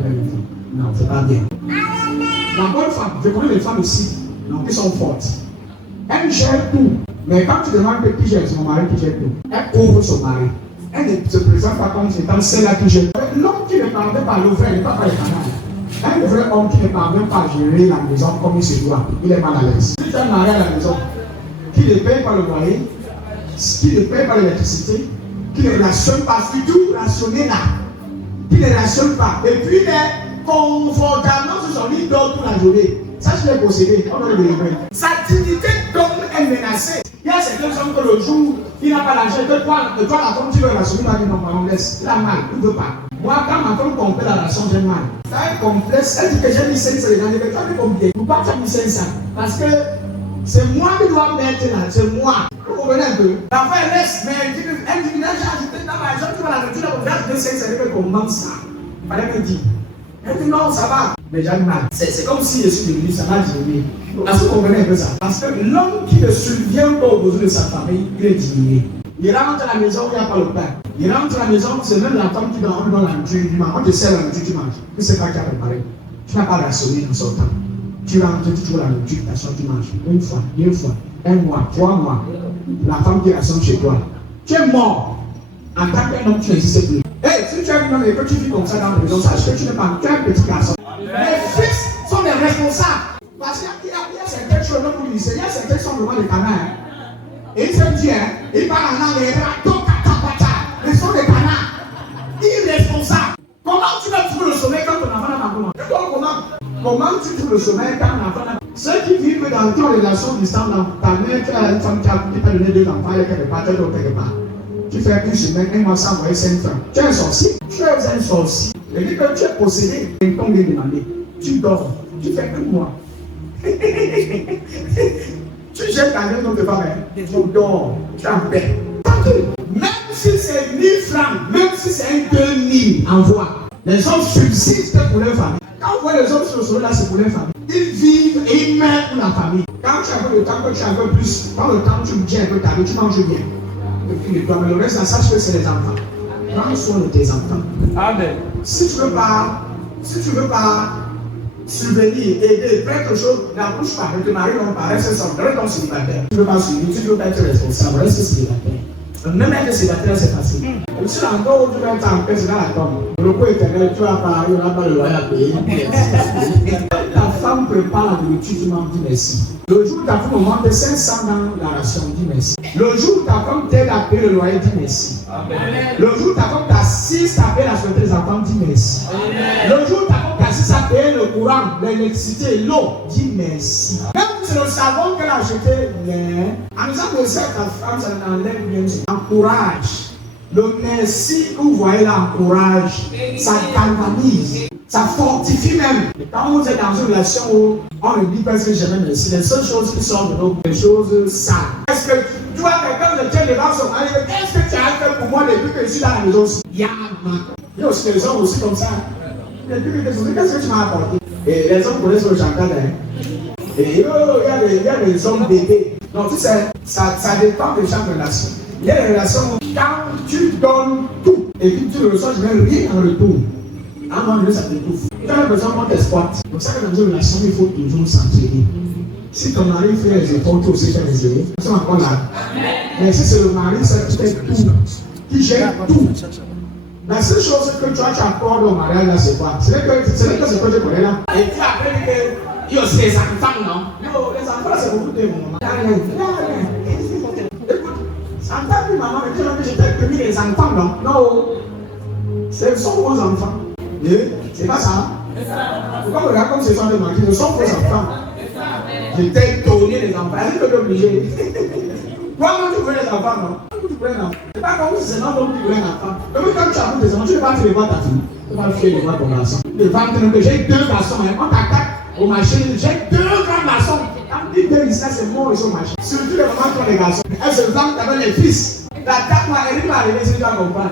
Non, c'est pas bien. La bonne femme, je connais les femmes ici, donc qui sont fortes. Elles gèrent tout. Mais quand tu demandes que qui gère son mari, qui gère tout, elle couvre son mari. Elle ne se présente pas comme étant celle-là qui gère. L'homme qui ne parvient pas à l'ouvrir, il n'est pas par les canaux. Un vrai homme qui ne parvient pas à gérer la maison comme il se doit, il est mal à l'aise. Si tu as un mari à la maison, qui ne paye pas le loyer, qui ne paye pas l'électricité, qui ne rationne pas, si tout rationné là, qui ne rationne pas, et puis il est confortablement sur son lit d'or toute la journée. Ça, je l'ai possédé, on va le délivrer. Sa dignité d'homme est menacée. Il y a certains hommes que le jour, il n'a pas l'argent, que toi, la femme, tu veux rationner, il va dire non, on laisse. Il a mal, il ne veut pas. Moi, quand ma femme complète la ration, j'ai mal. Ça est complexe, elle dit que j'ai mis 500 les gens, mais toi, tu combien? Pourquoi tu as mis 500? Parce que c'est moi qui dois mettre là, c'est moi. Vous comprenez un peu? L'enfant, elle laisse, mais elle dit, j'ai ajouté dans ma jambe, tu vas la retirer, on va ajouter 500, elle dit, comment ça? Il fallait me dire. Elle dit non, ça va. Mais j'ai mal. C'est comme si je suis devenu, ça m'a diminué. Est-ce que vous comprenez un peu ça? Parce que l'homme qui ne subvient pas aux besoins de sa famille, il est diminué. Il rentre à la maison, il n'y a pas le pain. Il rentre à la maison, c'est même la femme qui donne la nourriture, on te sert la nourriture, tu manges. Tu ne sais pas qui a préparé. Tu n'as pas rationné en sortant. Tu rentres, tu trouves la nourriture, tu manges. Une fois, deux fois, un mois, 3 mois. La femme qui rationne chez toi. Tu es mort. En tant qu'un homme, tu n'existes plus. Si tu as un homme et que tu vis comme ça dans la maison, sache que tu n'es pas un petit garçon. Les fils sont des responsables. Parce qu'il y a certaines choses dans le lycée, il y a certaines qui sont vraiment des canards. Et ils se disent, ils parlent en langue, ils sont des canards. Irresponsables. Comment tu vas trouver le sommeil quand ton enfant n'a pas comment tu trouves le sommeil quand ton enfant n'a pas? Ceux qui vivent dans ton relation distante, dans ta mère, tu as une femme qui t'a donné 2 enfants, il y a quelque part, tu es quelque part. Tu fais une semaine, un mois sans envoyer 5 francs. Tu es un sorcier. Tu es un sorcier. Et dit que tu es possédé, et ton bien demandé. Tu dors. Tu fais un mois. Tu jettes ta main dans tes femmes. Tu dors. Tu es en paix. Même si c'est 1000 francs, même si c'est un 2000, envoie. Les hommes subsistent pour leur famille. Quand on voit les hommes sur le sol, là, c'est pour leur famille. Ils vivent et ils meurent pour la famille. Quand tu as un peu de temps, que tu as un peu plus, quand le temps tu me dis un peu ta vie, tu manges bien. Et toi, mais le reste, sache que c'est les enfants. Prends soin de tes enfants. Amen. Si tu veux pas subvenir, aider, faire quelque chose, n'approche pas. Ne te marie non pas, reste seul, reste dans célibataire. Tu ne veux pas subvenir, tu ne veux pas être responsable, reste célibataire. Même être célibataire, c'est facile. Si encore tu vas être en paix, c'est dans la tombe. Le coup éternel, tu vas pas, il n'y aura pas le loyer à payer. Ta femme prépare la nourriture, tu m'en dis merci. Le jour où ta femme augmente 500 dans la ration, dis merci. Le jour où ta femme t'aide à payer le loyer, dis merci. Amen. Le jour où ta femme t'assiste à payer la santé des enfants, dis merci. Amen. Le jour où ta femme t'assiste à payer le courant, l'électricité, l'eau, dis merci. Même si c'est le savon qu'elle a acheté, en disant que c'est ta femme, ça n'enlève rien. Encourage. Le merci que vous voyez là, encourage. Ça galvanise. Ça fortifie même. Et quand vous êtes dans une relation où on ne dit pas que jamais merci, les seules choses qui sortent de nous, des choses sales. Est-ce que tu vois quelqu'un de tient devant son mari, qu'est-ce que tu as fait pour moi depuis que je suis dans la maison aussi? Il y a aussi des hommes aussi comme ça. Qu'est-ce que tu m'as apporté? Et les hommes connaissent le chantage. Et il y a des hommes bébés. Donc tu sais, ça dépend de chaque relation. Il y a des relations où quand tu donnes tout et que tu ne reçois jamais rien en retour, à un moment donné, ça t'étouffe. Tu as besoin qu'on t'exploite. C'est pour ça que dans une relation, il faut toujours s'entraîner. Si ton mari fait les efforts, tu aussi fais les efforts. Ils sont encore là. Mais si c'est le mari, c'est qui fait tout, qui gère tout. La seule chose que tu accordes au mariage, là, c'est quoi? C'est que c'est que je connais là. Et tu as appris que il y a aussi les enfants, non? Non, les enfants, là, c'est beaucoup de moments. En tant que maman, je t'ai permis les enfants, non? Non. Ce sont vos enfants. C'est pas ça. Pourquoi me raconte ce sont des manqués? Ce sont vos enfants. Je t'ai donné les enfants. Elle est obligée. Comment tu veux les enfants, non? Tu veux un enfant. C'est pas comme si c'est non donc tu veux un enfant. Mais quand tu as des enfants, tu ne vas pas te les voir ta fille. Tu vas faire les voir ton garçon. Les femmes te disent que j'ai 2 garçons. On t'attaque au marché. J'ai 2 grands garçons. Quand tu dis ça, c'est mort et son marché. Surtout les mamans qui ont les garçons. Elles se vendent avec les fils. L'attaque va arriver, si tu vas comprendre.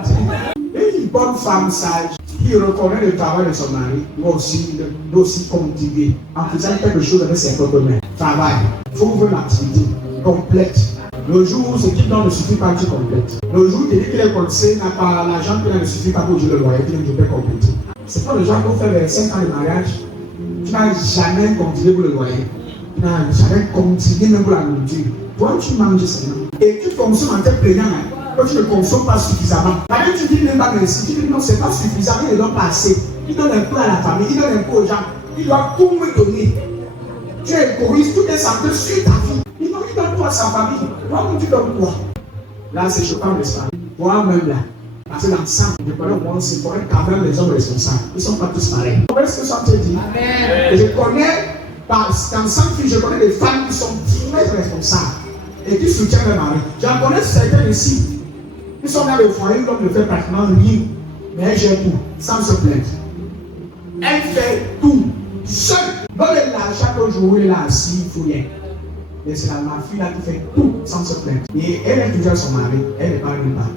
Et une bonne femme sage qui reconnaît le travail de son mari doit aussi contribuer en faisant quelque chose avec ses propres mains. Travail. Il faut ouvrir l'activité complète. Le jour où ce qu'il donne ne suffit pas, tu complètes. Le jour où tu dis qu'il est coincé, n'a pas l'argent qu'il a ne suffit pas pour jouer le loyer, tu ne peux compléter. C'est pas le genre qu'on fait 5 ans de mariage. Tu n'as jamais contribué pour le loyer. Tu n'as jamais contribué même pour la nourriture. Toi, tu manges seulement. Et tu consommes en te plaignant. Quand tu ne consommes pas suffisamment. Quand tu dis même pas merci, tu dis non, c'est pas suffisant, il ne donne pas assez. Il donne un peu à la famille, il donne un peu aux gens. Il doit tout me donner. Tu es égoïste, tout est centré sur ta vie. Il donne quoi à sa famille? Toi-même, tu donnes quoi? Là, c'est choquant, n'est-ce pas? Moi-même, là. Parce que l'ensemble, je connais au moins, c'est pour être quand même les hommes responsables. Ils ne sont pas tous pareils. Vous voyez ce que ça te dit? Amen. Et je connais, dans 100 filles, je connais des femmes qui sont très responsables et qui soutiennent leur mari. J'en connais certains ici. Ils sont dans le foyer, donc ne fait pratiquement rien. Mais elle gère tout, sans se plaindre. Elle fait tout, seule. Donne l'argent qu'au jour où elle est assis, il ne faut rien. Mais c'est ma fille là qui fait tout, sans se plaindre. Et elle est toujours son mari, elle n'est pas nulle part.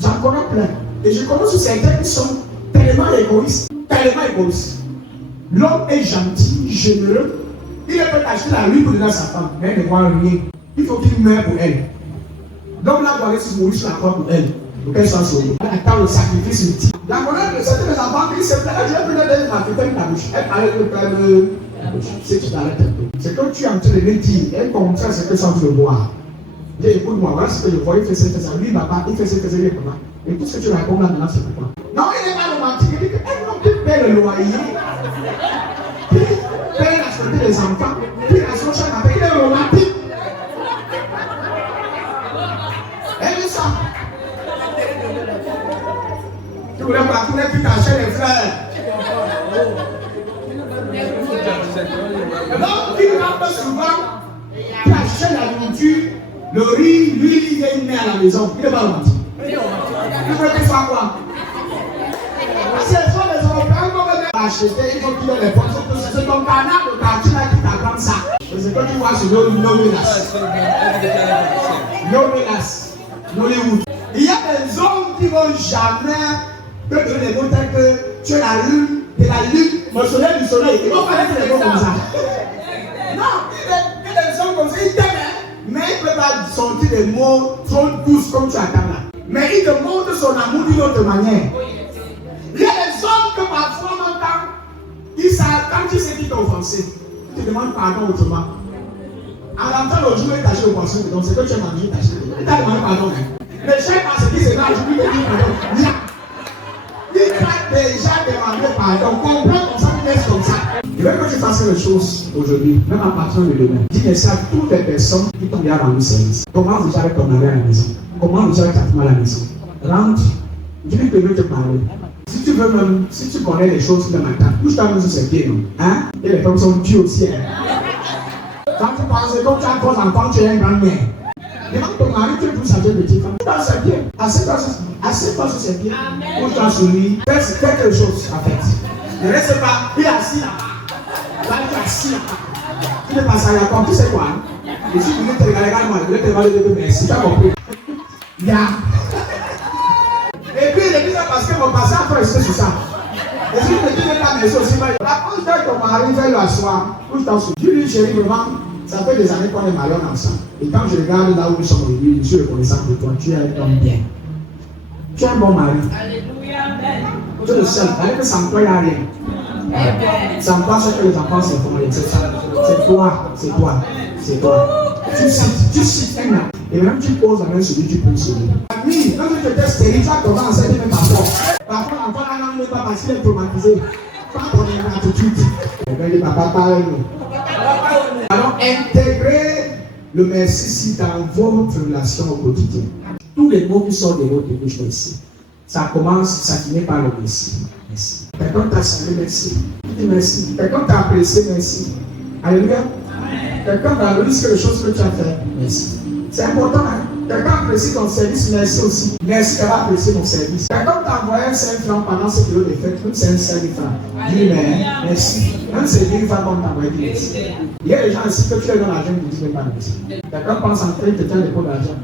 J'en connais plein. Et je connais aussi certains qui sont tellement égoïstes. L'homme est gentil, généreux. Il peut acheter la vie pour donner à sa femme, mais elle ne voit rien. Il faut qu'il meure pour elle. Donc là, doit rester mourir sur la croix pour elle. Pour qu'elle soit sauvée. Elle attend le sacrifice ultime. La connaître de certains enfants qui se plaignent. Je vais venir d'elle ma fille, ta bouche. Elle arrête de faire le. C'est que tu t'arrêtes un peu. C'est que tu es en train de le dire. Elle comprend ce que ça veut voir. J'ai dit, écoute-moi, voilà ce que je vois, il fait ça, lui, papa, il fait ça, lui, papa. Et tout ce que tu racontes là maintenant, c'est pourquoi. Non, il n'est pas romantique. Il dit que, non, tu paies le loyer, puis paye la santé des enfants, puis la son chaque matin, il est romantique. Elle est ça. Tu voulais pas tous les puis t'achètes les frères. Donc, il rentre souvent, tu achètes la nourriture, le riz, lui, il vient mettre à la maison. Il n'est pas romantique. Il veut qu'il soit quoi? C'est soit les Européens qui vont acheter, il faut qu'il ait les points. C'est ton canard, le quartier là qui t'apprend ça. C'est que tu vois sur Novelas. Novelas. Nollywood. Il y a des hommes qui ne vont jamais te donner des mots tels que tu es la lune, de la lune, le soleil du soleil. Ils vont parler des mots comme ça. Non, il y a des hommes comme ça, ils t'aiment, mais ils ne peuvent pas sortir des mots trop douces comme tu attends là. Mais il te montre son amour d'une autre manière. Il y a des hommes que parfois, quand tu sais qu'il t'a offensé, tu te demandes pardon autrement. En rentrant le jour, il t'a acheté au poisson, donc c'est que tu as mangé, il t'a acheté. Il t'a demandé pardon. Mais chaque fois, ce qui se passe, je lui dis pardon. Il t'a déjà demandé pardon. Comprends comme ça, tu laisses comme ça. Je veux que tu fasses les choses aujourd'hui, même à partir de demain. Dis merci à toutes les personnes qui t'ont bien rendu service. Comment vous avez ton mari à la maison? Comment vous avez ta femme à la maison? Rentre, je vais te parler. Si tu veux même, si tu connais les choses de matin, touche ta main sur ses pieds, non? Hein? Et les femmes sont tues aussi, hein? Quand tu penses que quand tu as 3 enfants, tu es un grand-mère. Demande ton mari, tu es pour sa petite femme. Tu dans ses pieds. Assieds-toi sur ses pieds. Couche-toi sur lui. Fais quelque chose, en fait. Ne reste pas, il est assis là-bas. Là, tu es assis là-bas. Tu ne passes pas à la porte, tu sais quoi? Et si tu veux te regarder, regarde-moi, je vais te demander de merci. Tu as compris? Ya. Et puis, je dis ça parce que mon passé a rester sur ça. Et si tu ne dis pas merci aussi, la couche de ton mari, fais le asseoir. Couche-toi sur lui. Dis-lui, chérie, vraiment, ça fait des années qu'on est mariés ensemble. Et quand je regarde là où nous sommes aujourd'hui, je suis reconnaissant de toi. Tu es un homme bien. Tu es un bon mari. Alléluia. Tu es le seul. Avec sans toi, il n'y a rien. Sans toi, c'est que les enfants s'informent. C'est toi. C'est toi. C'est toi. Tu cites un an. Et même tu poses la main sur lui, tu poses sur lui. Ami, quand tu te testes stérile, tu vas commencer à même parfois. Parfois, l'enfant là, non, pas parce qu'il est traumatisé. Pas ton ingratitude. Et bien, il papa parle-nous. Alors, intégrez le merci si dans votre relation au quotidien. Tous les mots qui sortent de votre bouche, merci. Ça commence, ça finit par le merci. Merci. Quelqu'un t'a salué, merci. Dis merci. Quelqu'un t'a apprécié, merci. Alléluia. Quelqu'un t'a réussi quelque chose que tu as fait, merci. C'est important, hein? Quelqu'un apprécie ton service, merci aussi. Merci d'avoir apprécié ton service. Quelqu'un t'a envoyé 5 francs pendant cette période de fête, même c'est un 5 francs. Dis merci. Même c'est 10 francs qu'on t'a envoyé, dis merci. Il y a des gens ici que tu leur donnes l'argent, ils ne disent même pas merci. Quelqu'un pense en train de te faire des pots d'argent.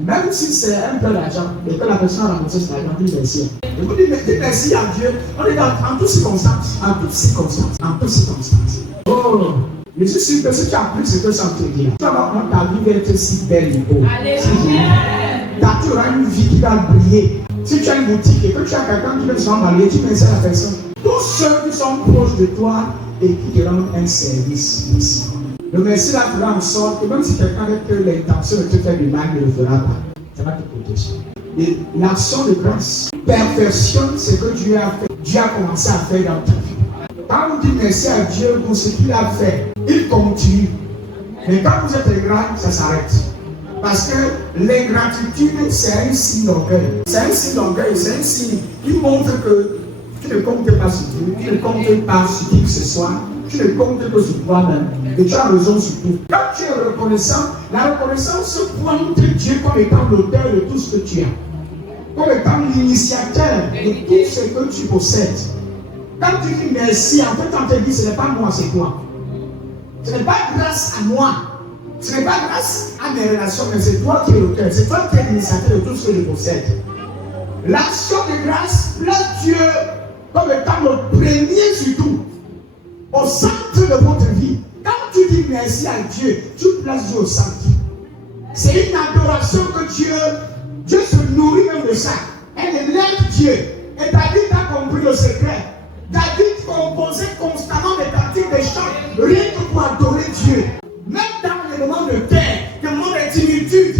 Même si c'est un peu d'argent et que la personne a ramassé cet argent, dis merci. Et vous dites merci à Dieu. On est en toutes circonstances. En toutes circonstances. En toutes circonstances. Oh! Je suis sûr que si tu as appris ce que ça te dit, tu vas voir ta vie va être si belle et beau. Tu auras une vie qui va briller. Si tu as une boutique et que tu as quelqu'un qui veut se rendre marié, tu penses à la personne. Tous ceux qui sont proches de toi et qui te rendent un service ici. Le merci là fera en sorte que même si quelqu'un avec l'intention de te faire du mal, ne le fera pas. Ça va te protéger. Et l'action de grâce perfectionne ce que Dieu a fait. Dieu a commencé à faire dans ta vie. Quand vous dites merci à Dieu pour ce qu'il a fait, il continue. Mais quand vous êtes ingrat, ça s'arrête. Parce que l'ingratitude, c'est un signe d'orgueil. C'est un signe d'orgueil, c'est un signe qui montre que tu ne comptes pas sur Dieu, tu ne comptes pas sur qui que ce soit, tu ne comptes que sur toi-même. Et tu as raison sur tout. Quand tu es reconnaissant, la reconnaissance pointe Dieu comme étant l'auteur de tout ce que tu as. Comme étant l'initiateur de tout ce que tu possèdes. Quand tu dis merci, en fait, on te dit ce n'est pas moi, c'est toi. Ce n'est pas grâce à moi. Ce n'est pas grâce à mes relations, mais c'est toi qui es l'auteur. C'est toi qui es l'initiateur de tout ce que je possède. L'action de grâce place Dieu comme étant le premier sur tout. Au centre de votre vie. Quand tu dis merci à Dieu, tu places Dieu au centre. C'est une adoration que Dieu se nourrit même de ça. Elle élève Dieu. Et David a compris le secret. David composait constamment des cantiques, des chants, rien que pour adorer Dieu. Même dans les moments de guerre, des moments d'intimitude,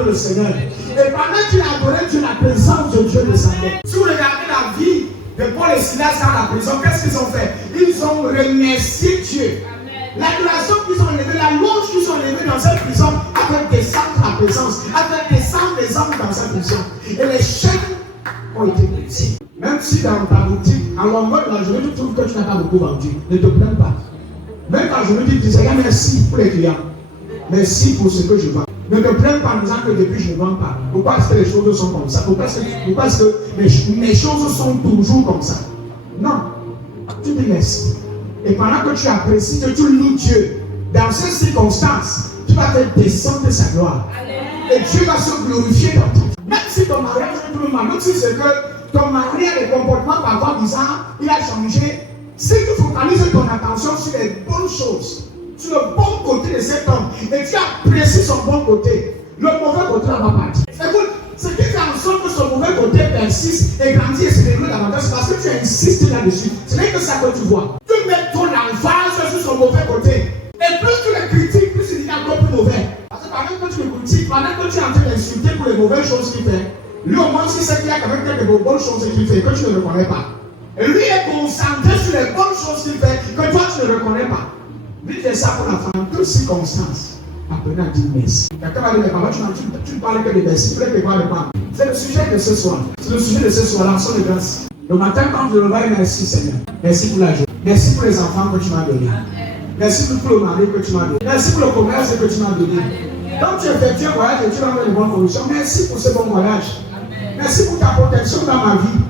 adoré le Seigneur. Et pendant qu'il adorait Dieu, la présence de Dieu descendait. Si vous regardez la vie de Paul et Silas dans la prison, qu'est-ce qu'ils ont fait? Ils ont remercié Dieu. L'adoration qu'ils ont élevée, la louange qu'ils ont élevée dans cette prison, a fait descendre la présence, a fait descendre les hommes dans cette prison. Et les chaînes ont été brisées. Même si dans ta boutique, à l'envoi de la journée, tu trouves que tu n'as pas beaucoup vendu, ne te plains pas. Même quand je me dis, Seigneur, merci pour les clients. Merci pour ce que je vends. Ne te plains pas en disant que depuis je ne vends pas. Pourquoi est-ce que les choses sont comme ça? Pourquoi est-ce que mes choses sont toujours comme ça? Non. Tu dis merci. Et pendant que tu apprécies, que tu loues Dieu, dans ces circonstances, tu vas faire descendre sa gloire. Et Dieu va se glorifier dans toi. Même si ton mariage est tout le monde, même si c'est que ton mari a des comportements parfois bizarres, il a changé. Si tu focalises ton attention sur les bonnes choses, sur le bon côté de cet homme, et tu apprécies son bon côté, le mauvais côté va partir. Écoute, ce qui fait en sorte que son mauvais côté persiste et grandit et se développe davantage, c'est parce que tu insistes là-dessus. Ce n'est que ça que tu vois. Tu mets ton emphase sur son mauvais côté. Et plus tu le critiques, plus il devient encore plus mauvais. Parce que pendant que tu le critiques, pendant que tu es en train d'insulter pour les mauvaises choses qu'il fait, lui au moins si c'est qu'il y a quand même quelques bonnes choses qu'il fait que tu ne reconnais pas. Et lui est concentré sur les bonnes choses qu'il fait que toi tu ne reconnais pas. Lui fait ça pour la femme. En toutes circonstances, apprenez à dire merci. Quelqu'un va dire, mais papa, tu ne parles que de merci. Tu ne parles pas. C'est le sujet de ce soir. C'est le sujet de ce soir, l'action de grâce. Le matin, quand je le vois, merci Seigneur. Merci pour la journée. Merci pour les enfants que tu m'as donnés. Merci pour le mari que tu m'as donné. Merci pour le commerce que tu m'as donné. Quand tu effectues un voyage et tu vas dans de bonnes conditions, merci pour ce bon voyage. Merci pour ta protection dans ma vie.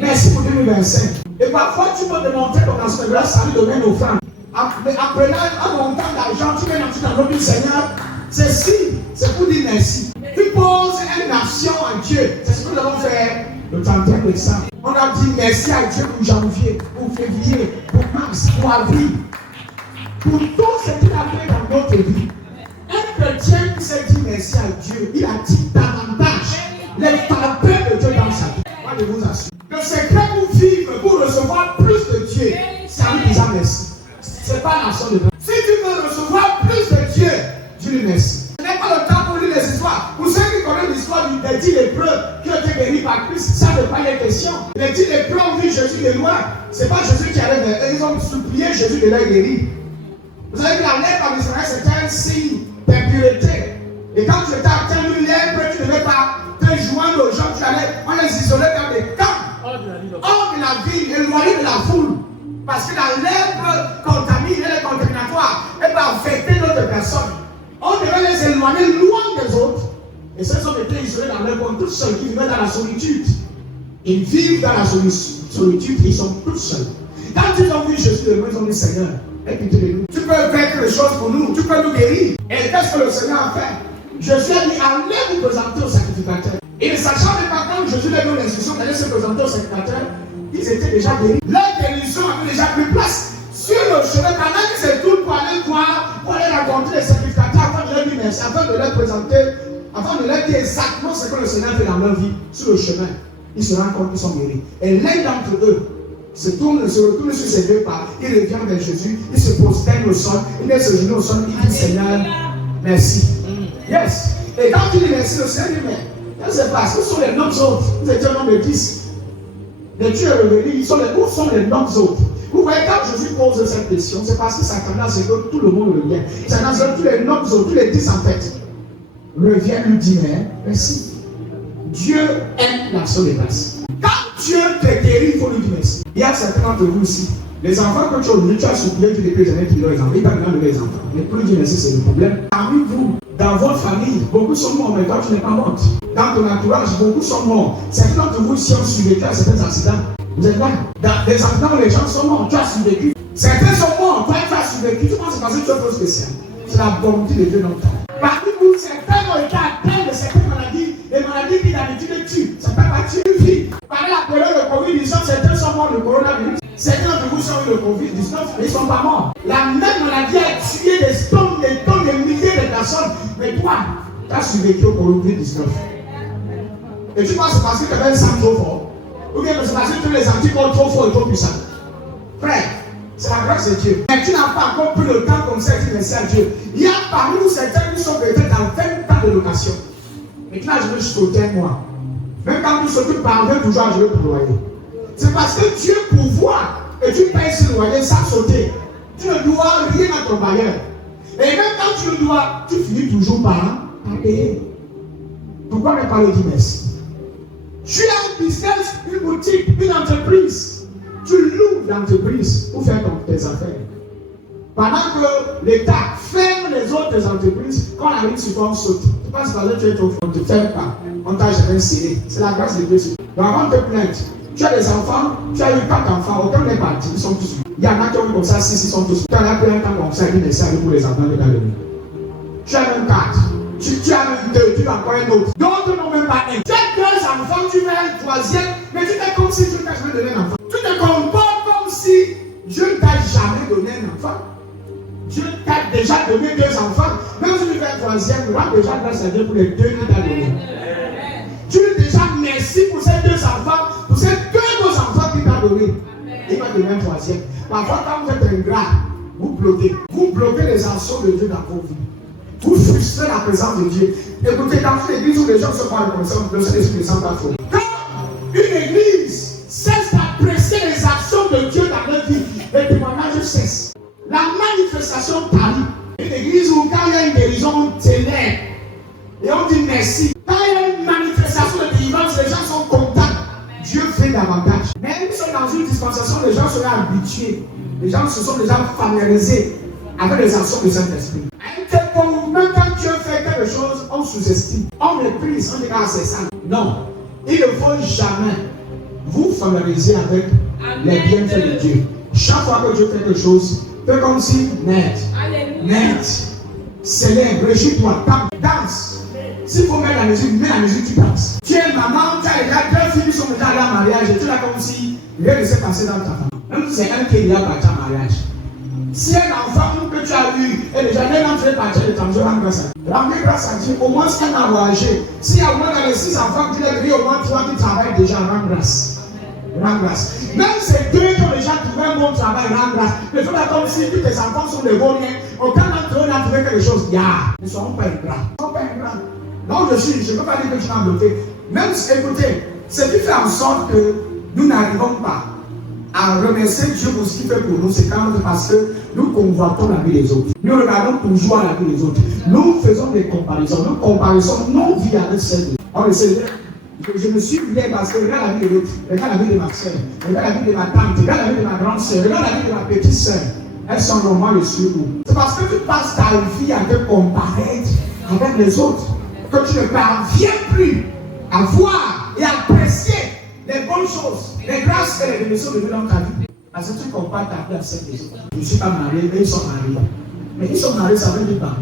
Merci pour 2025. Et parfois, tu peux démontrer ton action de grâce à lui donner une offrande. Apprenant un montant d'argent, tu viens dans le nom du Seigneur. C'est pour dire merci. Tu poses une action à Dieu. C'est ce que nous avons fait le 31 décembre. On a dit merci à Dieu pour janvier, pour février, pour mars, pour avril. Pour tout ce qu'il a fait dans notre vie. Un chrétien qui s'est dit merci à Dieu, il a dit davantage les faveurs de Dieu dans sa vie. Moi, je vous assure. Le secret pour vivre, pour recevoir plus de Dieu, c'est à lui déjà merci. Ce n'est pas l'action de Dieu. Si tu veux recevoir plus de Dieu, dis-lui merci. Ce n'est pas le temps pour lire les histoires. Pour ceux qui connaissent l'histoire des 10 lépreux qui ont été guéris par Christ, ça ne pas les questions. Les 10 lépreux ont vu Jésus de loin. Ce n'est pas Jésus qui allait vers eux, ils ont supplié Jésus de les guérir. Vous savez que la lèpre en Israël, c'était un signe d'impureté. Et quand tu étais atteint d'une lèpre, tu ne devais pas te joindre aux gens, on les isolait dans des camps. Hors de la ville, éloigné de la foule. Parce que la lèpre contamine, elle est contaminatoire. Elle peut affecter d'autres personnes. On devait les éloigner loin des autres. Et ces hommes étaient isolés dans leur coin, tous seuls, qui vivaient dans la solitude. Ils vivent dans la solitude, ils sont tous seuls. Quand ils ont vu Jésus de loin, ils ont dit Seigneur, aie-pitié de nous. Tu peux faire quelque chose pour nous, tu peux nous guérir. Et qu'est-ce que le Seigneur a fait? Jésus a dit allez vous présenter au sacrificateur. Et ne sachant même pas quand Jésus leur donne l'instruction d'aller se présenter au sacrificateur, ils étaient déjà guéris. Leur guérison avait déjà pris place. Sur le chemin, pendant qu'ils se tournent pour aller voir, pour aller rencontrer les sacrificateurs, afin de leur dire merci, afin de leur présenter, afin de leur dire exactement ce que le Seigneur fait dans leur vie, sur le chemin, ils se rendent compte qu'ils sont guéris. Et l'un d'entre eux se retourne sur ses deux pas, il revient vers Jésus, il se prosterne au sol, il met ses genoux au sol, il dit Seigneur, merci. Yes. Et quand il dit merci, le Seigneur dit mais, qu'est-ce qui se passe? Où sont les 9 autres? Vous étiez un homme de 10. Les Dieu est revenu, où sont les 9 autres? Vous voyez, quand Jésus pose cette question, c'est parce que Satan c'est que tout le monde revient. Satan, c'est tous les 9 autres, tous les 10 en fait, reviennent lui dire merci. Dieu aime l'action de grâce. Quand Dieu te guérit, il faut lui dire merci. Il y a certains d'entre vous aussi. Les enfants que tu as aujourd'hui, tu as supplié depuis quelques années qu'ils ont les enfants. Il t'a demandé les enfants. Mais pour lui dire merci, c'est le problème. Parmi vous, dans votre famille, beaucoup sont morts, mais toi tu n'es pas morte. Dans ton entourage, beaucoup sont morts. Certains d'entre vous ici ont survécu à certains accidents. Vous êtes là. Dans des accidents où les gens sont morts, tu as survécu. Certains sont morts, toi tu as survécu. Tu penses que c'est parce que tu es un peu spécial. C'est la bonté de Dieu dans ton temps. Parmi vous, certains ont été atteints de certaines maladies, des maladies qui d'habitude tuent. Ça ne peut pas tuer une vie. Pendant la période de Covid-19, certains sont morts de coronavirus. Certains d'entre vous sont eu le Covid-19, mais ils ne sont pas morts. La même maladie a tué des tonnes, des milliers de personnes. Mais toi, tu as survécu au Covid-19. Et tu penses que c'est parce que tu avais un sang trop fort? Ou bien c'est parce que tous les anticorps trop forts et trop puissants? Frère, c'est la grâce de Dieu. Mais tu n'as pas encore pris le temps comme ça et tu merci à Dieu. Il y a parmi nous certains qui sont peut-être dans 20 ans de location. Et tu n'as jamais sauté un mois. Même quand tu sautes, tu parviens toujours à jouer pour le loyer. C'est parce que Dieu pourvoit et tu payes ce loyer sans sauter. Tu ne dois rien à ton bailleur. Et même quand tu le dois, tu finis toujours par payer. Pourquoi ne pas le dire merci? Tu as un business, une boutique, une entreprise. Tu loues l'entreprise pour faire tes affaires. Pendant que l'État ferme les autres entreprises, quand la rive sur toi, on saute. Tu penses que tu es au fond, on ne te ferme pas. On t'a jamais scellé. C'est la grâce de Dieu. Donc avant de te plaindre, tu as des enfants, tu as eu 4 enfants, aucun n'est parti, ils sont tous. Il y en a qui ont eu comme ça 6, ils sont tous. Tu en as pris un temps comme ça, il dit merci pour les enfants de la vie. Tu as même 4. Tu as même 2, tu as encore un autre. D'autres n'ont même pas un. Tu as 2 enfants, tu mets un 3e, mais tu fais comme si Dieu t'a jamais donné un enfant. Tu te comportes comme si Dieu ne t'a jamais donné un enfant. Dieu t'a déjà donné 2 enfants. Même si tu fais un 3e, rends déjà grâce à Dieu pour les 2 qu'il t'a donné. Tu dis déjà merci pour ces 2 enfants, pour ces 2 autres enfants qu'il t'a donné. Il va donner un 3e. Parfois, quand vous êtes ingrat, vous bloquez les actions de Dieu dans vos vies. Vous frustrez la présence de Dieu. Écoutez, dans une église où les gens ne sont pas reconnaissants, le Saint-Esprit ne sent pas faux. Quand une église cesse d'apprécier les actions de Dieu dans leur vie, les témoignages cessent. La manifestation parie. Une église où quand il y a une guérison, on célèbre. Et on dit merci. Quand il y a une manifestation de délivrance, les gens sont contents. Dieu fait davantage. Mais nous sommes dans une dispensation, les gens seraient habitués. Les gens se sont déjà familiarisés avec les actions du Saint-Esprit. Même quand Dieu fait quelque chose, on sous-estime, on méprise, on dit ah c'est ça. Non, il ne faut jamais vous familiariser avec les bienfaits de Dieu. Chaque fois que Dieu fait quelque chose, fais comme si net, célèbre, réjouis-toi, danse. S'il faut mettre la musique, mets la musique, tu danses. Tu es maman, tu as déjà 2 filles qui sont déjà allées en mariage et tu l'as comme si rien ne s'est passé dans ta famille. Même si c'est elle qui est déjà parti en mariage. Si un enfant que tu as eu est déjà même entré partir de l'étranger, rends grâce à Dieu. Rends grâce à Dieu, au moins un a voyagé. S'il y a au moins dans les 6 enfants qui l'ont vu, au moins 3 qui travaillent déjà, rends grâce. Rends grâce. Même ces 2 qui ont déjà trouvé un bon travail, rends grâce. Mais il faut faire comme si tous tes enfants sont des Vauriens. Aucun d'entre eux n'a trouvé quelque chose. Ils ne seront pas ingrats. Ils ne sont pas ingrats. Donc je ne peux pas dire que tu m'as bloqué. Même, écoutez, ce qui fait en sorte que nous n'arrivons pas à remercier Dieu pour ce qu'il fait pour nous, c'est quand même parce que nous convoitons la vie des autres. Nous regardons toujours la vie des autres. Nous faisons des comparaisons. Nous comparaissons nos vies avec celles de l'autre. On essaie de... Je me suis bien parce que regarde la vie de l'autre. Regarde la vie de ma soeur. Regarde la vie de ma tante. Regarde la vie de ma grande soeur. Regarde la vie de ma petite soeur. Elles sont normales sur nous. C'est parce que tu passes ta vie à te comparer avec les autres que tu ne parviens plus à voir et à apprécier les bonnes choses, les grâces et les bénédictions de Dieu dans ta vie. Parce que tu compares ta vie à celle des autres. Je ne suis pas marié, mais ils sont mariés. Mais ils sont mariés, ça veut dire pas.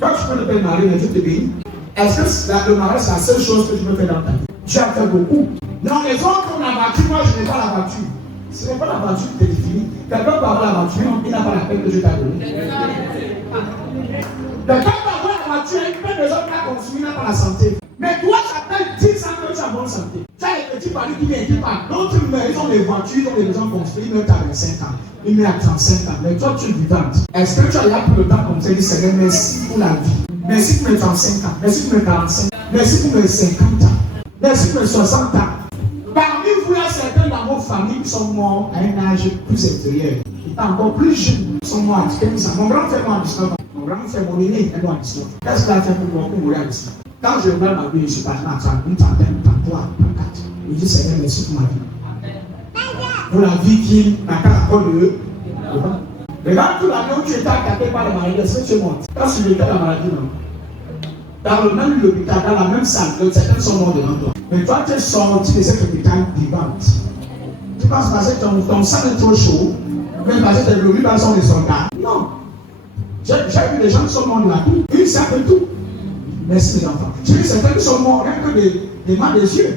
Quand tu peux ne pas te marier, mais Dieu te bénit. Est-ce que le mariage, c'est la seule chose que tu peux faire dans ta vie? Tu as fait beaucoup. Non, les autres ont la voiture, moi je n'ai pas la voiture. Ce n'est pas la voiture qui te définit. Quelqu'un peut avoir la voiture, il n'a pas la peine que Dieu t'a donnée. Quelqu'un peut avoir la voiture, il peut les autres la consommer, il n'a pas la santé. Mais toi, ça fait 10 ans que tu as bonne santé. Tu as les petits paris qui viennent, qui partent. D'autres, ils ont des voitures, ils ont des maisons construites, ils mettent à 25 ans, ils mettent à 35 ans. Mais toi, tu es vivante. Est-ce que tu as là pour le temps comme ça, dis Seigneur, merci pour la vie. Merci pour mes 35 ans. Merci pour mes 45 ans. Merci pour mes 50 ans. Merci pour mes 60 ans. Parmi vous, il y a certains dans vos familles qui sont morts à un âge plus inférieur. Ils sont encore plus jeunes. Ils sont morts à 15 ans. Mon grand frère m'a à 19 ans. Mon grand frère, mon aîné, est mort à 19 ans. Qu'est-ce qu'il a fait pour mourir à 19 ans? Quand je regarde ma vie, je suis parti à une trentaine, 3, 4. Je dis Seigneur, merci pour ma vie. Pour la vie qui n'a qu'à la de regarde tout l'année où tu étais attaqué par la maladie, est-ce que tu es mort? Quand tu étais la maladie, non. Dans le même hôpital, dans la même salle, certains sont morts devant toi. Mais toi, tu es sorti de cet hôpital vivante. Tu penses parce que ton sang est trop chaud, même parce que tes globules sont des soldats. Non. J'ai vu des gens qui sont morts de la vie. Ils savent tout. Merci les enfants. J'ai vu certains qui sont morts, rien que des mains des yeux.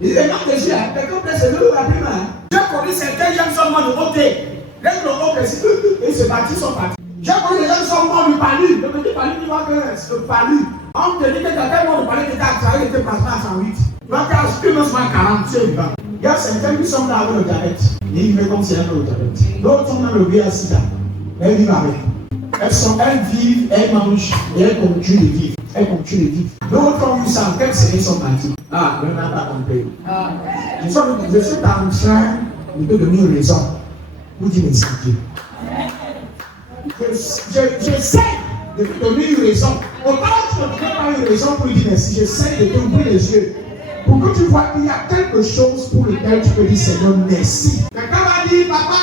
Les mains des yeux, quelqu'un peut se lever la main. J'ai connu certains gens qui sont morts de côté. Rien que le haut, et se battent, ils sont partis. J'ai connu des gens qui sont morts du palu. Le petit palu, tu vois que le palu. On te dit que quelqu'un mort du palu qui était à travailler, qui était passé à 108. Tu vois que je suis à 40, tu es vivant. Il y a certains qui sont là avec le diabète. Et ils me comme c'est un autre diabète. D'autres sont dans le VIH-Sida. Mais ils vivent avec. Elles vivent, elles mangent et elles continuent de vivre. D'autres ont eu ça, quels semaines sont partis. Ah, on n'a pas compris. Je suis en train de te donner une raison pour dire merci à Dieu. J'essaie de te donner une raison. Au cas où tu ne donnes pas une raison pour lui dire merci, j'essaie de t'ouvrir les yeux pour que tu vois qu'il y a quelque chose pour lequel tu peux dire Seigneur merci. Quelqu'un va dire, papa,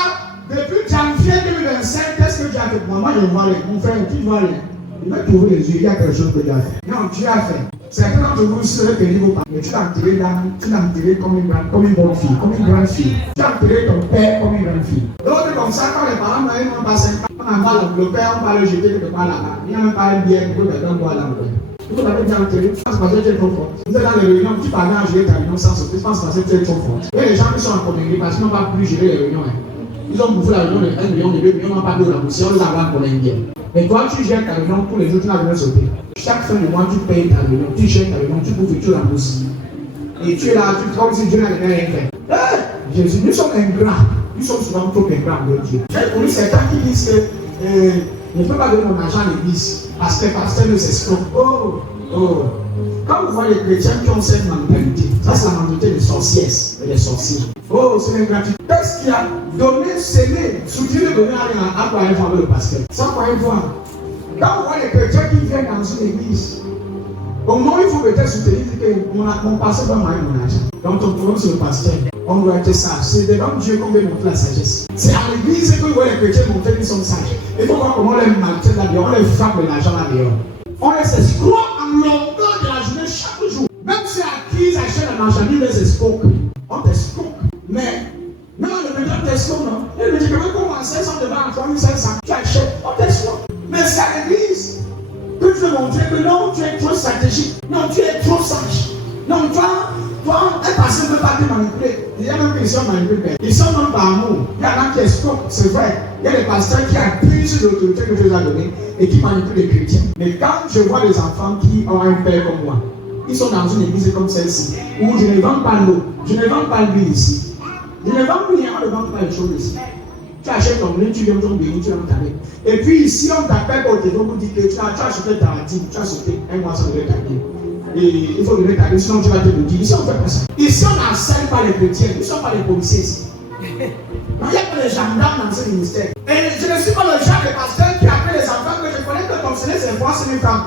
depuis janvier 2025, qu'est-ce que tu as fait pour moi? Moi, je vois rien. Mon frère, tu vois rien. Il va t'ouvrir les yeux, il y a quelque chose que tu as fait. Non, tu as fait. Certains d'entre vous seraient pénibles vos parents, mais tu l'as enterré comme une bonne fille, comme une grande fille. Tu as enterré ton père comme une grande fille. D'autres comme ça, quand les parents n'ont pas 5 ans, on en parle, le père, on va le jeter quelque part là-bas. Il n'y a même pas un bien pour que quelqu'un voit là-bas. Vous m'avez bien enterré, je pense que tu es trop fort. Vous êtes dans les réunions, tu parles à gérer ta réunion sans sauter, je pense que tu es trop fort. Et les gens qui sont en communauté, parce qu'ils n'ont pas pu gérer les réunions. Ils ont bouffé la réunion de 1 million, de 2 millions, n'ont pas pu la pousser, on les a en communauté. Mais toi, tu gères ta réunion, tous les jours, tu n'as rien sauté. Chaque fin de mois, tu payes ta réunion, tu gères ta réunion, tu bouffes et tu la pousses. Et tu es là, tu crois que si Dieu n'a rien fait. Jésus, nous sommes ingrats. Nous sommes souvent trop ingrats de Dieu. J'ai connu certains qui disent que je ne peux pas donner mon argent à l'église parce que pasteur nous escroque. Quand vous voyez les chrétiens qui ont cette mentalité, ça c'est la mentalité des sorcières et des sorciers. Oh, c'est l'ingratitude. Qu'est-ce qui a donné, scellé, soutenu de donner à quoi ils vont avec le pasteur? Ça, quoi ils vont. Quand vous voyez les chrétiens qui viennent dans une église, au moment où il faut peut-être soutenir que mon pasteur doit m'avoir mon argent. Donc on tourne sur le pasteur. On doit être sage. C'est devant Dieu qu'on veut montrer la sagesse. C'est à l'église que vous voyez les chrétiens montrer qu'ils sont sages. Il faut voir comment on les maltraite là-dehors, on les frappe de l'argent là-dehors. On les escroque en longueur de la journée chaque jour. Même si à qui ils achètent la marchandise, on les escroque. On t'escroque. Mais même le médium t'escroque, non? Et le médicament commence 500 devant à 3500. Tu achètes, on t'escroque. Mais c'est à l'église que tu veux montrer que non, tu es trop stratégique. Non, tu es trop sage. Non, toi, un pasteur ne peut pas te manipuler. Il y a même qui sont manipulés. Ils sont même par amour. Il y en a qui escroquent, c'est vrai. Il y a des pasteurs qui appuient sur l'autorité que Dieu les a donnée et qui manipulent les chrétiens. Mais quand je vois des enfants qui ont un père comme moi, ils sont dans une église comme celle-ci, où je ne vends pas l'eau, je ne vends pas l'huile ici. Je ne vends rien, on ne vend pas les choses ici. Tu achètes ton blé, tu viens ton béni, tu viens t'arrêter. Et puis ici, on t'appelle au téléphone pour dire que tu as sauté ta dîme, tu as sauté un mois sans donner ta dîme. Et il faut donner ta dîme, sinon tu vas te le dire. Ici, on ne fait pas ça. Ici, on n'enseigne pas les chrétiens, ils ne sont pas les policiers ici. Non, il n'y a pas les gendarmes dans ce ministère. Et je ne suis pas le genre de pasteur qui appelle les enfants que je connais que comme ce n'est c'est moi, c'est mes femmes.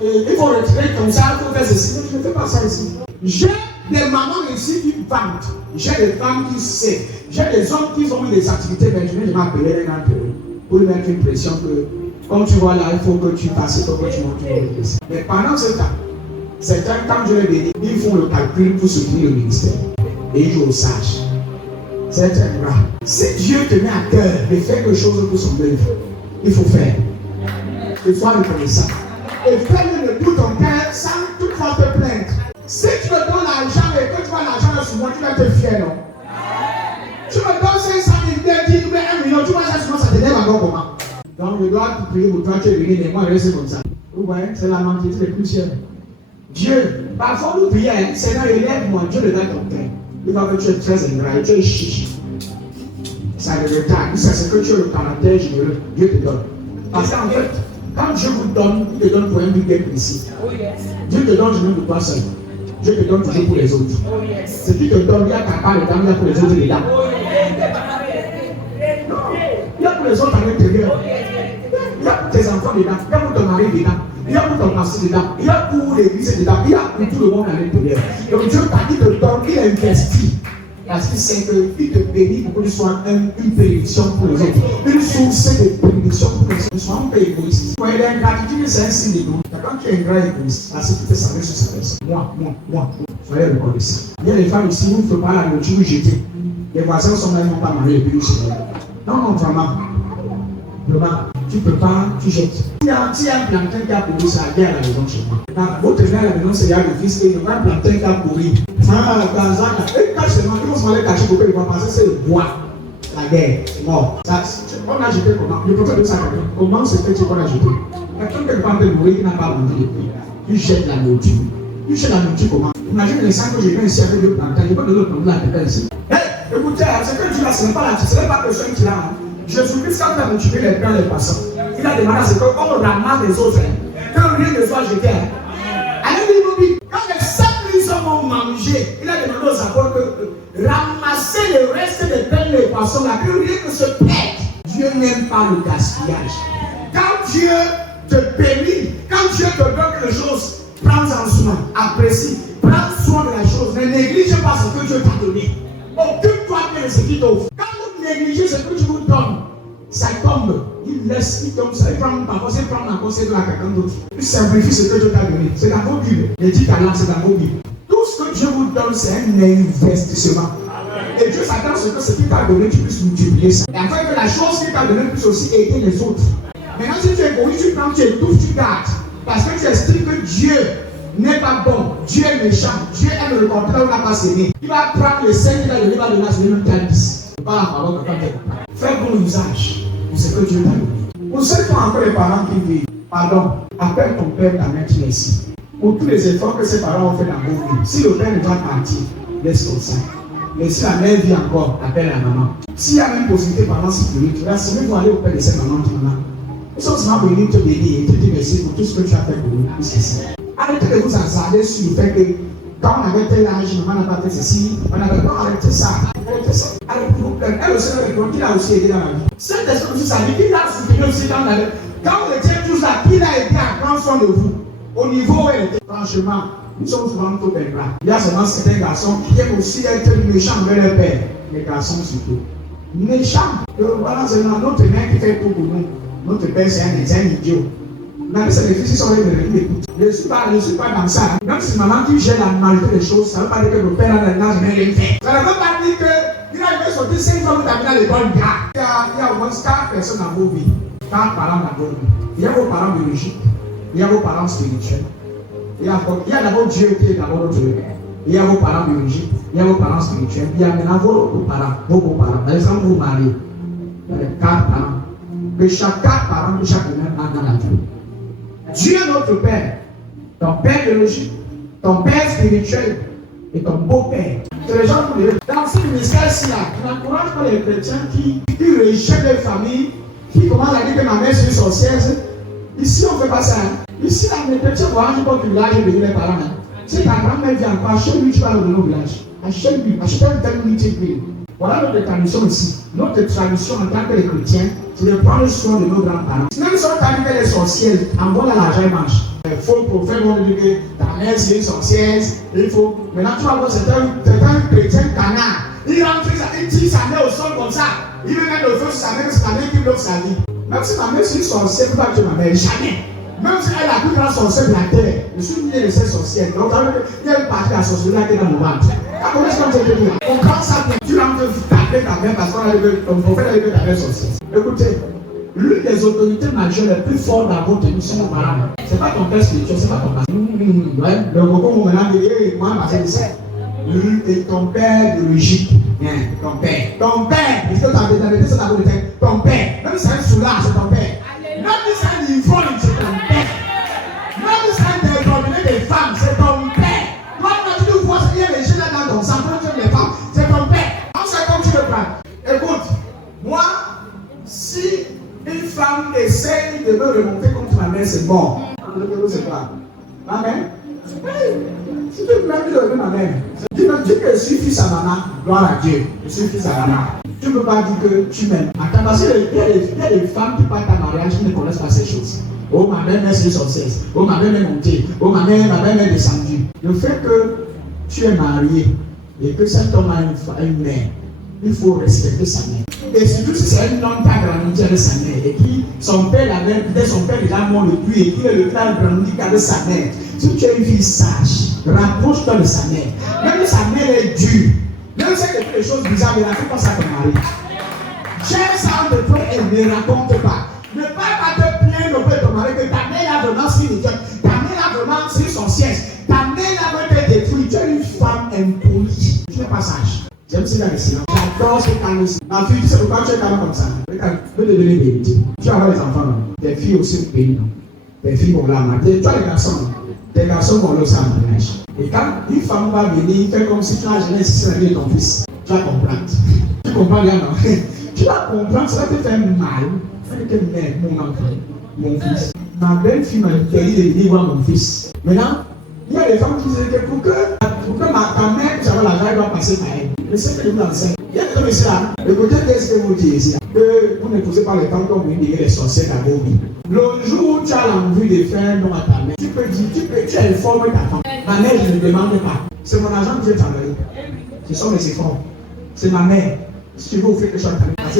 Il faut retirer ton sac, il faut faire ceci. Je ne fais pas ça ici. J'ai des mamans ici qui vendent. J'ai des femmes qui savent. J'ai des hommes qui ont eu des activités personnelles. Je m'appelais un peu pour lui mettre une pression que, comme tu vois là, il faut que tu passes, il faut que tu montes l'église. Mais pendant ce temps, certains, quand je les bénis, ils font le calcul pour soutenir le ministère. Et ils jouent au sage. C'est ingrat. Si Dieu te met à cœur de faire quelque chose pour son œuvre, il faut faire. Il faut reconnaissant. Et fais-le de tout ton cœur sans toutefois te plaindre. Si tu me donnes l'argent et que tu vois l'argent sur moi, tu vas te fier, non? Tu me donnes 500 000, 10 000, 1 million, tu vois ça sur moi, ça te lève encore comment? Donc je dois te prier pour toi, tu es venu, mais moi, reste comme ça. Vous voyez, c'est la mentalité les plus chères. Dieu, parfois nous prions, Seigneur, élève-moi, Dieu le donne ton cœur. Il va que tu es très ingrat, tu es chiche. Ça le retarde, c'est ce que tu es le caractère généreux, Dieu te donne. Parce qu'en fait, quand Dieu vous donne, il te donne pour un but bien précis. Dieu te donne jamais pour toi seul. Dieu te donne toujours pour les autres. Ce qui te donne, il y a ta part dedans, il y a pour les autres dedans. Non, il y a pour les autres à l'intérieur. Il y a pour tes enfants dedans, il y a pour ton mari dedans, il y a pour ton pasteur dedans, il y a pour l'église dedans, il y a pour tout le monde à l'intérieur. Donc Dieu t'a dit de donner, il investit. Parce qu'il sait qu'il te bénit pour que tu sois une bénédiction pour les autres. Une source de bénédiction pour les autres. Ne sois pas égoïste. Quand il y a ingratitude, c'est un signe de nous. Quand tu es ingrat égoïste, parce que tu peux savoir sur sa personne. Moi. Soyez reconnaissant. Il y a des femmes ici, vous ne faites pas la nourriture jetée. Les voisins sont même pas mariés et puis chez eux. Non, vraiment. Tu peux pas, tu jettes. Il y a un plantain qui a pourri, ça a guerre à la maison chez moi. Votre mère à la maison, c'est là le fils et il y a un plantain qui a pourri. Et quand seulement, ils vont se aller cacher pour que les gens pensent que c'est le bois. La guerre, c'est mort. On a jeté comment? Le prophète de ça, comment c'est fait qu'on a jeté? Quelqu'un qui n'a pas mourir, qui n'a pas mangé depuis. Tu jettes la nourriture. Tu jettes la nourriture comment? Imagine les sangs que j'ai fait ici avec deux plantains. Je vais donner le plantain à quelqu'un ici. Écoutez, ce que tu as, ce n'est pas la personne qui l'a. Jésus-Christ, quand il a motivé les plans, les passants, il a demandé à ce qu'on ramasse les autres, que rien ne soit jeté. Alors il dit, quand les 5 000 hommes ont mangé, il a demandé aux apôtres de ramasser le reste des pains et des poissons, là, que rien ne se perde. Dieu n'aime pas le gaspillage. Quand Dieu te bénit, quand Dieu te donne quelque chose, prends-en soin, apprécie, prends soin de la chose, ne néglige pas ce que Dieu t'a donné. Occupe-toi de ce qu'il t'offre. Quand vous négligez ce que Dieu vous donne, ça tombe, il laisse, il tombe, ça prend parfois, c'est prendre en conséquence à quelqu'un d'autre. Il simplifie ce que Dieu t'a donné. C'est dans vos Bibles. Les 10 talents, c'est dans vos Bibles. Tout ce que Dieu vous donne, c'est un investissement. Et Dieu s'attend à ce que ce qu'il t'a donné, tu puisses multiplier ça. Et afin que la chose qu'il t'a donnée puisse aussi aider les autres. Maintenant, si tu es égoïste, tu prends, tu étouffes, tu gardes. Parce que tu estimes que Dieu n'est pas bon, Dieu est méchant, Dieu aime le contraire, il n'a pas s'aimer. Il va prendre les 5 qu'il a donné, il va donner à celui même qui a 10. Pas en parole de quand fais bon usage pour ce que Dieu t'a donné. Pour ceux qui ont encore les parents qui disent, pardon, appelle ton père, ta mère qui est ici. Pour tous les efforts que ses parents ont fait dans vos vies. Si le père doit partir, laisse comme ça. Mais si la mère vit encore, appelle la maman. S'il y a même possibilité pendant 6 minutes, tu vas si vous aller auprès de cette maman qui maman. Ils sont seulement venus te bénir et te dire merci pour tout ce que tu as fait pour nous. Arrêtez de vous hasarder sur le fait que quand on avait tel âge, maman n'a pas fait ceci, on n'avait pas arrêté ça. Arrêtez ça. Arrêtez-vous. Elle aussi, il a aussi aidé dans la vie. Cet esprit aussi, ça dit qu'il a soutenu aussi dans la vie. Quand vous étiez tous là, qu'il a été à prendre soin de vous. Au niveau où elle était, franchement, nous sommes souvent trop belles là. Il y a seulement certains garçons qui aiment aussi être méchants envers leur père. Les garçons surtout. Méchants. Voilà, c'est notre mère qui fait tout pour nous. Notre père, c'est un idiot. Mais c'est les fils qui sont venus m'écouter. Je ne suis pas dans ça. Même si maman qui gère la majorité des choses, ça ne veut pas dire que le père n'a jamais rien fait. Ça ne veut pas dire qu'il a sorti 5 fois que tu as mis à l'école. Il y a au moins 4 personnes dans vos vies. 4 parents dans vos vies. Il y a vos parents biologiques. Il y a vos parents spirituels. Il y a d'abord Dieu qui est d'abord notre Père. Il y a vos parents biologiques. Il y a vos parents spirituels. Il y a maintenant vos parents, vos beaux-parents. Par exemple, vous mariez. Il y a 4 parents. Que chaque 4 parents de chaque mère a dans la vie. Dieu est notre Père, ton Père biologique, ton Père spirituel et ton beau-père. C'est les gens qui le dans ce ministère-ci, tu n'encourages pas les chrétiens qui rejettent les familles, qui commencent à dire que ma mère c'est une sorcière. Ici, on ne fait pas ça. Ici, les chrétiens vont agir pour le village et bénir les parents. Si ta grand-mère vient encore, achète-lui, tu vas le donner au village. Achète-lui, achète un tel unité. Voilà notre tradition ici. Notre tradition en tant que les chrétiens, c'est de prendre soin de nos grands-parents. Même si on t'a dit qu'elle est sorcière, envoie l'argent et mange. Il faut prophète vont dire que ta mère c'est une sorcière. Il faut. Maintenant tu vas voir, c'est un chrétien canard. Il rentre, il tire sa mère au sol comme ça. Il veut mettre le feu sur sa mère, c'est la mère qui bloque sa vie. Même si ma mère c'est une sorcière, il ne peut pas tuer ma mère. Jamais. Même si elle a la plus grande sorcière de la terre, je suis lié de cette sorcière. Donc il y a une partie de la sorcellerie qui est dans le ventre. On prend ça, tu rentres taper ta mère parce qu'on prophète avec ta mère sorcière. Écoutez, l'une des autorités majeures les plus fortes dans votre vie sont vos parents. Ce n'est pas ton père spirituel, ce n'est pas ton père. Ouais, le coco, maintenant, moi, ma fille, c'est et ton père biologique. Ton père. Ton père, est-ce que tu as dit ça dans tête? Ton père. Même si c'est un soulard, c'est ton père. Même si c'est un ivrogné, c'est ton père. Même si c'est un déterminé des femmes, c'est ton père. Toi, quand tu vois qu'il y a les jeunes là dans ton sang, quand tu aimes les femmes, c'est ton père. On sait comme tu le prends. Écoute, moi, si une femme essaye de me remonter contre ma mère, c'est mort. C'est pas. Ma mère? Si tu me mets de ma mère, dis que je suis fils à maman, gloire à Dieu, je suis fils à maman. Tu ne peux pas dire que tu m'aimes. Attends, parce qu'il y a des femmes qui partent à mariage qui ne connaissent pas ces choses. Oh, ma mère c'est une sorcière. Oh, ma mère est montée. Oh, ma mère est descendue. Le fait que tu es marié et que cet homme a une mère, il faut respecter sa mère. Et surtout si c'est un homme qui a grandi avec sa mère et qui, son père l'avait, peut-être son père déjà mort depuis et qui est le père grandi avec sa mère. Si tu es une fille sage, rapproche-toi de sa mère. Même si sa mère est dure, même si elle fait des choses bizarres, ne raconte pas ça à ton mari. Gère ça entre toi et ne raconte pas. Ne parle pas de plaindre auprès de ton mari que ta mère a vraiment spirituelle, ta mère a vraiment c'est sorcière, ta mère a vraiment été détruite. Tu es une femme impolie. Tu n'es pas sage. J'aime ça dans le silence. J'adore ce calme. Ma fille, tu sais pourquoi tu es calme comme ça? Je peux te donner des vérités. Tu vas avoir les enfants, non? Tes filles aussi au pays, non? Tes filles vont là, tu as les garçons, non? Tes garçons vont là aussi en mariage. Et quand une femme va venir, fais comme si tu as jamais assisté la vie de ton fils. Tu vas comprendre. Tu comprends bien, non? Tu vas comprendre, ça va te faire mal. Ça va te faire mon enfant, mon fils. Ma belle-fille m'a interdit de venir voir mon fils. Maintenant, il y a des femmes qui disent que pour que ta mère puisse avoir l'argent, elle doit passer par elle. Mais c'est que je vous l'enseigne. Il y a des gens ici là. Écoutez ce que vous dites ici. Que vous ne posez pas les femmes comme vous dites les sorcières dans vos vies. Le jour où tu as l'envie de faire un don à ta mère, tu peux dire, tu informes ta femme. Ma mère, je ne demande pas. C'est mon argent que Dieu t'a donné. Ce sont mes efforts. C'est ma mère. Si tu veux offrir quelque chose à ta mère, parce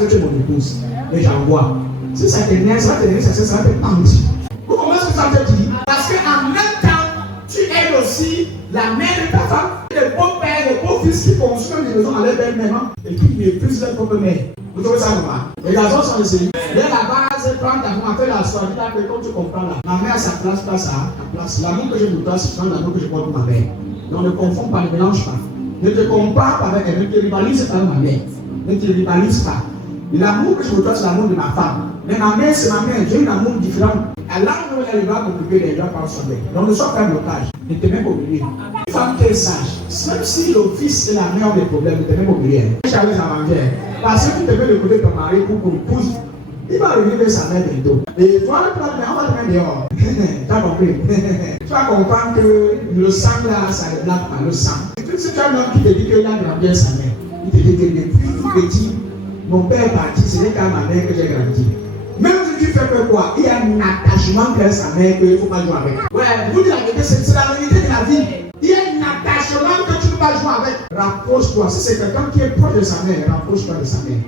que tu es mon épouse. Mais j'envoie. Si ça t'énerve, ça va t'énerver, ça va te pendre. Vous comprenez ce que ça te dit? Parce qu'en même temps, tu aides aussi la mère de ta femme, le beau-père, le beau-fils qui construisent une maison à leur belle-mère et qui épuisent leur propre mère. Vous trouvez ça normal? Les garçons sont ici. Dès la base, prends ta femme, fais la soirée, quand tu comprends là. Ma mère a sa place, pas sa place. L'amour que j'ai pour toi, c'est l'amour que je porte pour ma mère. Donc ne confonds pas, ne mélange pas. Ne te compare pas avec elle, ne te rivalise pas avec ma mère. Ne te rivalise pas. L'amour que je veux toi, c'est l'amour de ma femme. Mais ma mère, c'est ma mère. J'ai un amour différent. À l'âge où elle va m'occuper des gens par son mère. Donc ne sois pas un blocage. Ne t'es même pas oublié. Une femme qui est sage, même si le fils et la mère ont des problèmes, ne t'es même pas oublié. Charles Zamandier. Parce que tu te veux écouter ton mari pour qu'on pousse. Il va revenir avec sa mère bientôt. Et toi, on va te mettre dehors. Tu as compris? Tu vas comprendre que le sang là, ça ne blague pas le sang. Si tu as un homme qui te dit qu'il a grandi avec sa mère, il te dit que depuis tout petit, mon père est parti, c'est qu'à ma mère que j'ai grandi. Même si tu fais quoi, il y a un attachement avec sa mère qu'il ne faut pas jouer avec. Ouais, vous dites la vérité, c'est la vérité de la vie. Il y a un attachement que tu ne peux pas jouer avec. Rapproche-toi. Si c'est quelqu'un qui est proche de sa mère, rapproche-toi de sa mère.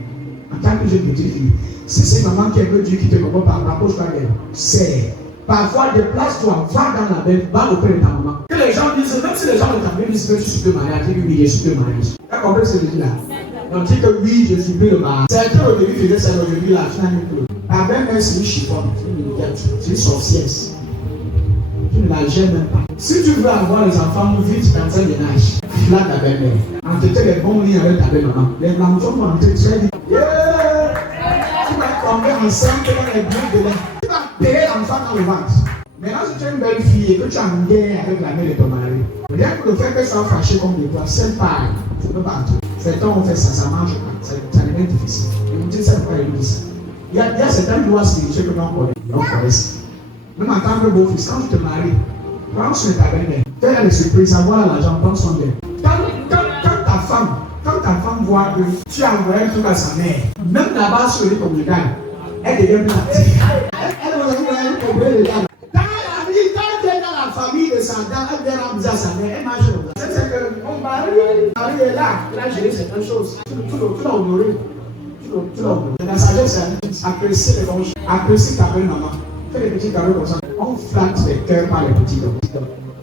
En tant que jeune petite fille. Si c'est maman qui est peu Dieu qui te comprend pas, rapproche-toi d'elle. C'est. Parfois, déplace-toi, va dans la bête, va auprès de ta maman. Que les gens disent, même si les gens ne t'appellent, disent que tu suis de mariage, dis oui, je suis de mariage. Tu as compris ce que je dis là? Donc, dis que oui, je suis plus le mariage. Certains au début faisaient ça, aujourd'hui là, tu n'as mis plus. Ta belle-mère, c'est une chiffonne, c'est une sorcière. Tu ne la gênes même pas. Si tu veux avoir les enfants vite dans un ménage, flatte ta belle-mère. Entretien les bons liens avec ta belle-maman. Les enfants vont entrer très vite. Yeah! Tu vas tomber enceinte dans les bouts de l'air. Tu vas payer l'enfant dans le ventre. Maintenant, si tu es une belle fille et que tu as une guerre avec la mère de ton mari, rien que le fait qu'elle soit fâchée comme de toi, c'est pareil. Tu peux pas tout. Certains ont fait ça, ça marche pas. Ça devient difficile. Et vous dites ça, pourquoi ils disent ça? Il y a certaines lois spirituelles que l'on connaît. Même en tant que beau-fils, quand tu te maries, prends soin de ta belle-mère. Fais les surprises, avoir l'argent, prends soin d'elle. Quand ta femme voit que tu as envoyé un truc à sa mère, même là-bas sur les communales, elle devient plus active. Elle va vous comprendre les dames. Dans la vie, quand elle est dans la famille de sa dame, elle vient rendre à sa mère, elle marche comme ça. C'est que mon mari est là, il a géré certaines choses. Tu l'as honoré. Tu l'as honoré. La sagesse, apprécie les bons, apprécie ta belle maman. Fais des petits cadeaux comme ça. On flatte les cœurs par les petits dons.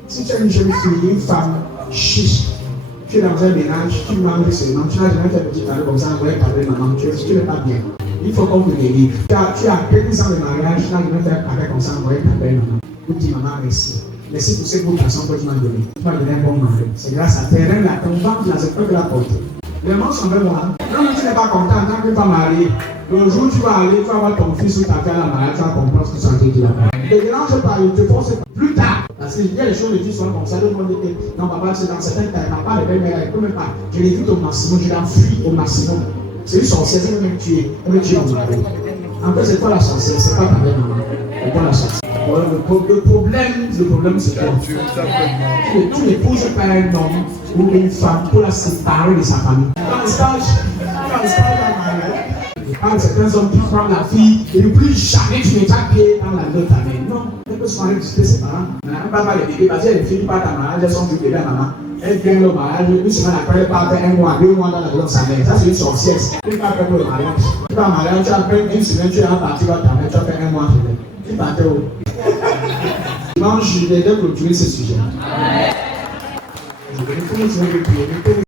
Si tu es une jeune fille, une femme chiche, tu es dans un ménage, tu manges seulement, tu n'as jamais fait des petits cadeaux comme ça, avec ta belle maman, tu n'es pas bien. Il faut qu'on te délivre. Tu as 15 ans de mariage, tu n'as jamais fait un cadeau comme ça, avec ta belle maman. Tu dis maman, merci. Merci pour ces beaux garçons que tu m'as donné. Tu m'as donné un bon mari. C'est grâce à terrain, là, ton ventre, là, c'est pas que la porte. Les gens sont vraiment là. Quand tu n'es pas content en tant que femme mariée, le jour où tu vas aller, tu vas voir ton fils ou ta fille à la mariage, tu vas comprendre ce que tu as dit là-bas. Ne te dérange pas, ne te force pas. Plus tard, parce qu'il y a des choses qui sont comme ça, le monde dit non, papa, c'est dans certains cas, papa, les belles-mères, elle ne peut même pas. Je l'évite au maximum, je l'enfuis au maximum. C'est une sorcière, elle va me tuer. Elle va me tuer mon mari. En fait, c'est pas la sorcière, c'est pas ta belle-maman. C'est pas la sorcière. Le problème, c'est quoi? Tu n'épouses pas un homme ou une femme pour la séparer de sa famille. Dans le stage à mariage, quand certains hommes qui prennent la fille et ne plus jamais tu mettras pied dans la de ta mère. Non, elle peut se marier avec ses parents. Maintenant, papa les bébés, parce que les filles partent à mariage, elles sont du bébé à maman. Elles viennent au mariage, une semaine après, elles partent 1 mois, 2 mois dans la de sa mère. Ça, c'est une sorcière. Tu vas faire le mariage. Tu vas au mariage, tu as une semaine, tu es parti dans ta mère, tu as fait 1 mois. Tu partais où? Non, je vais clôturer ce sujet. Je vais prier.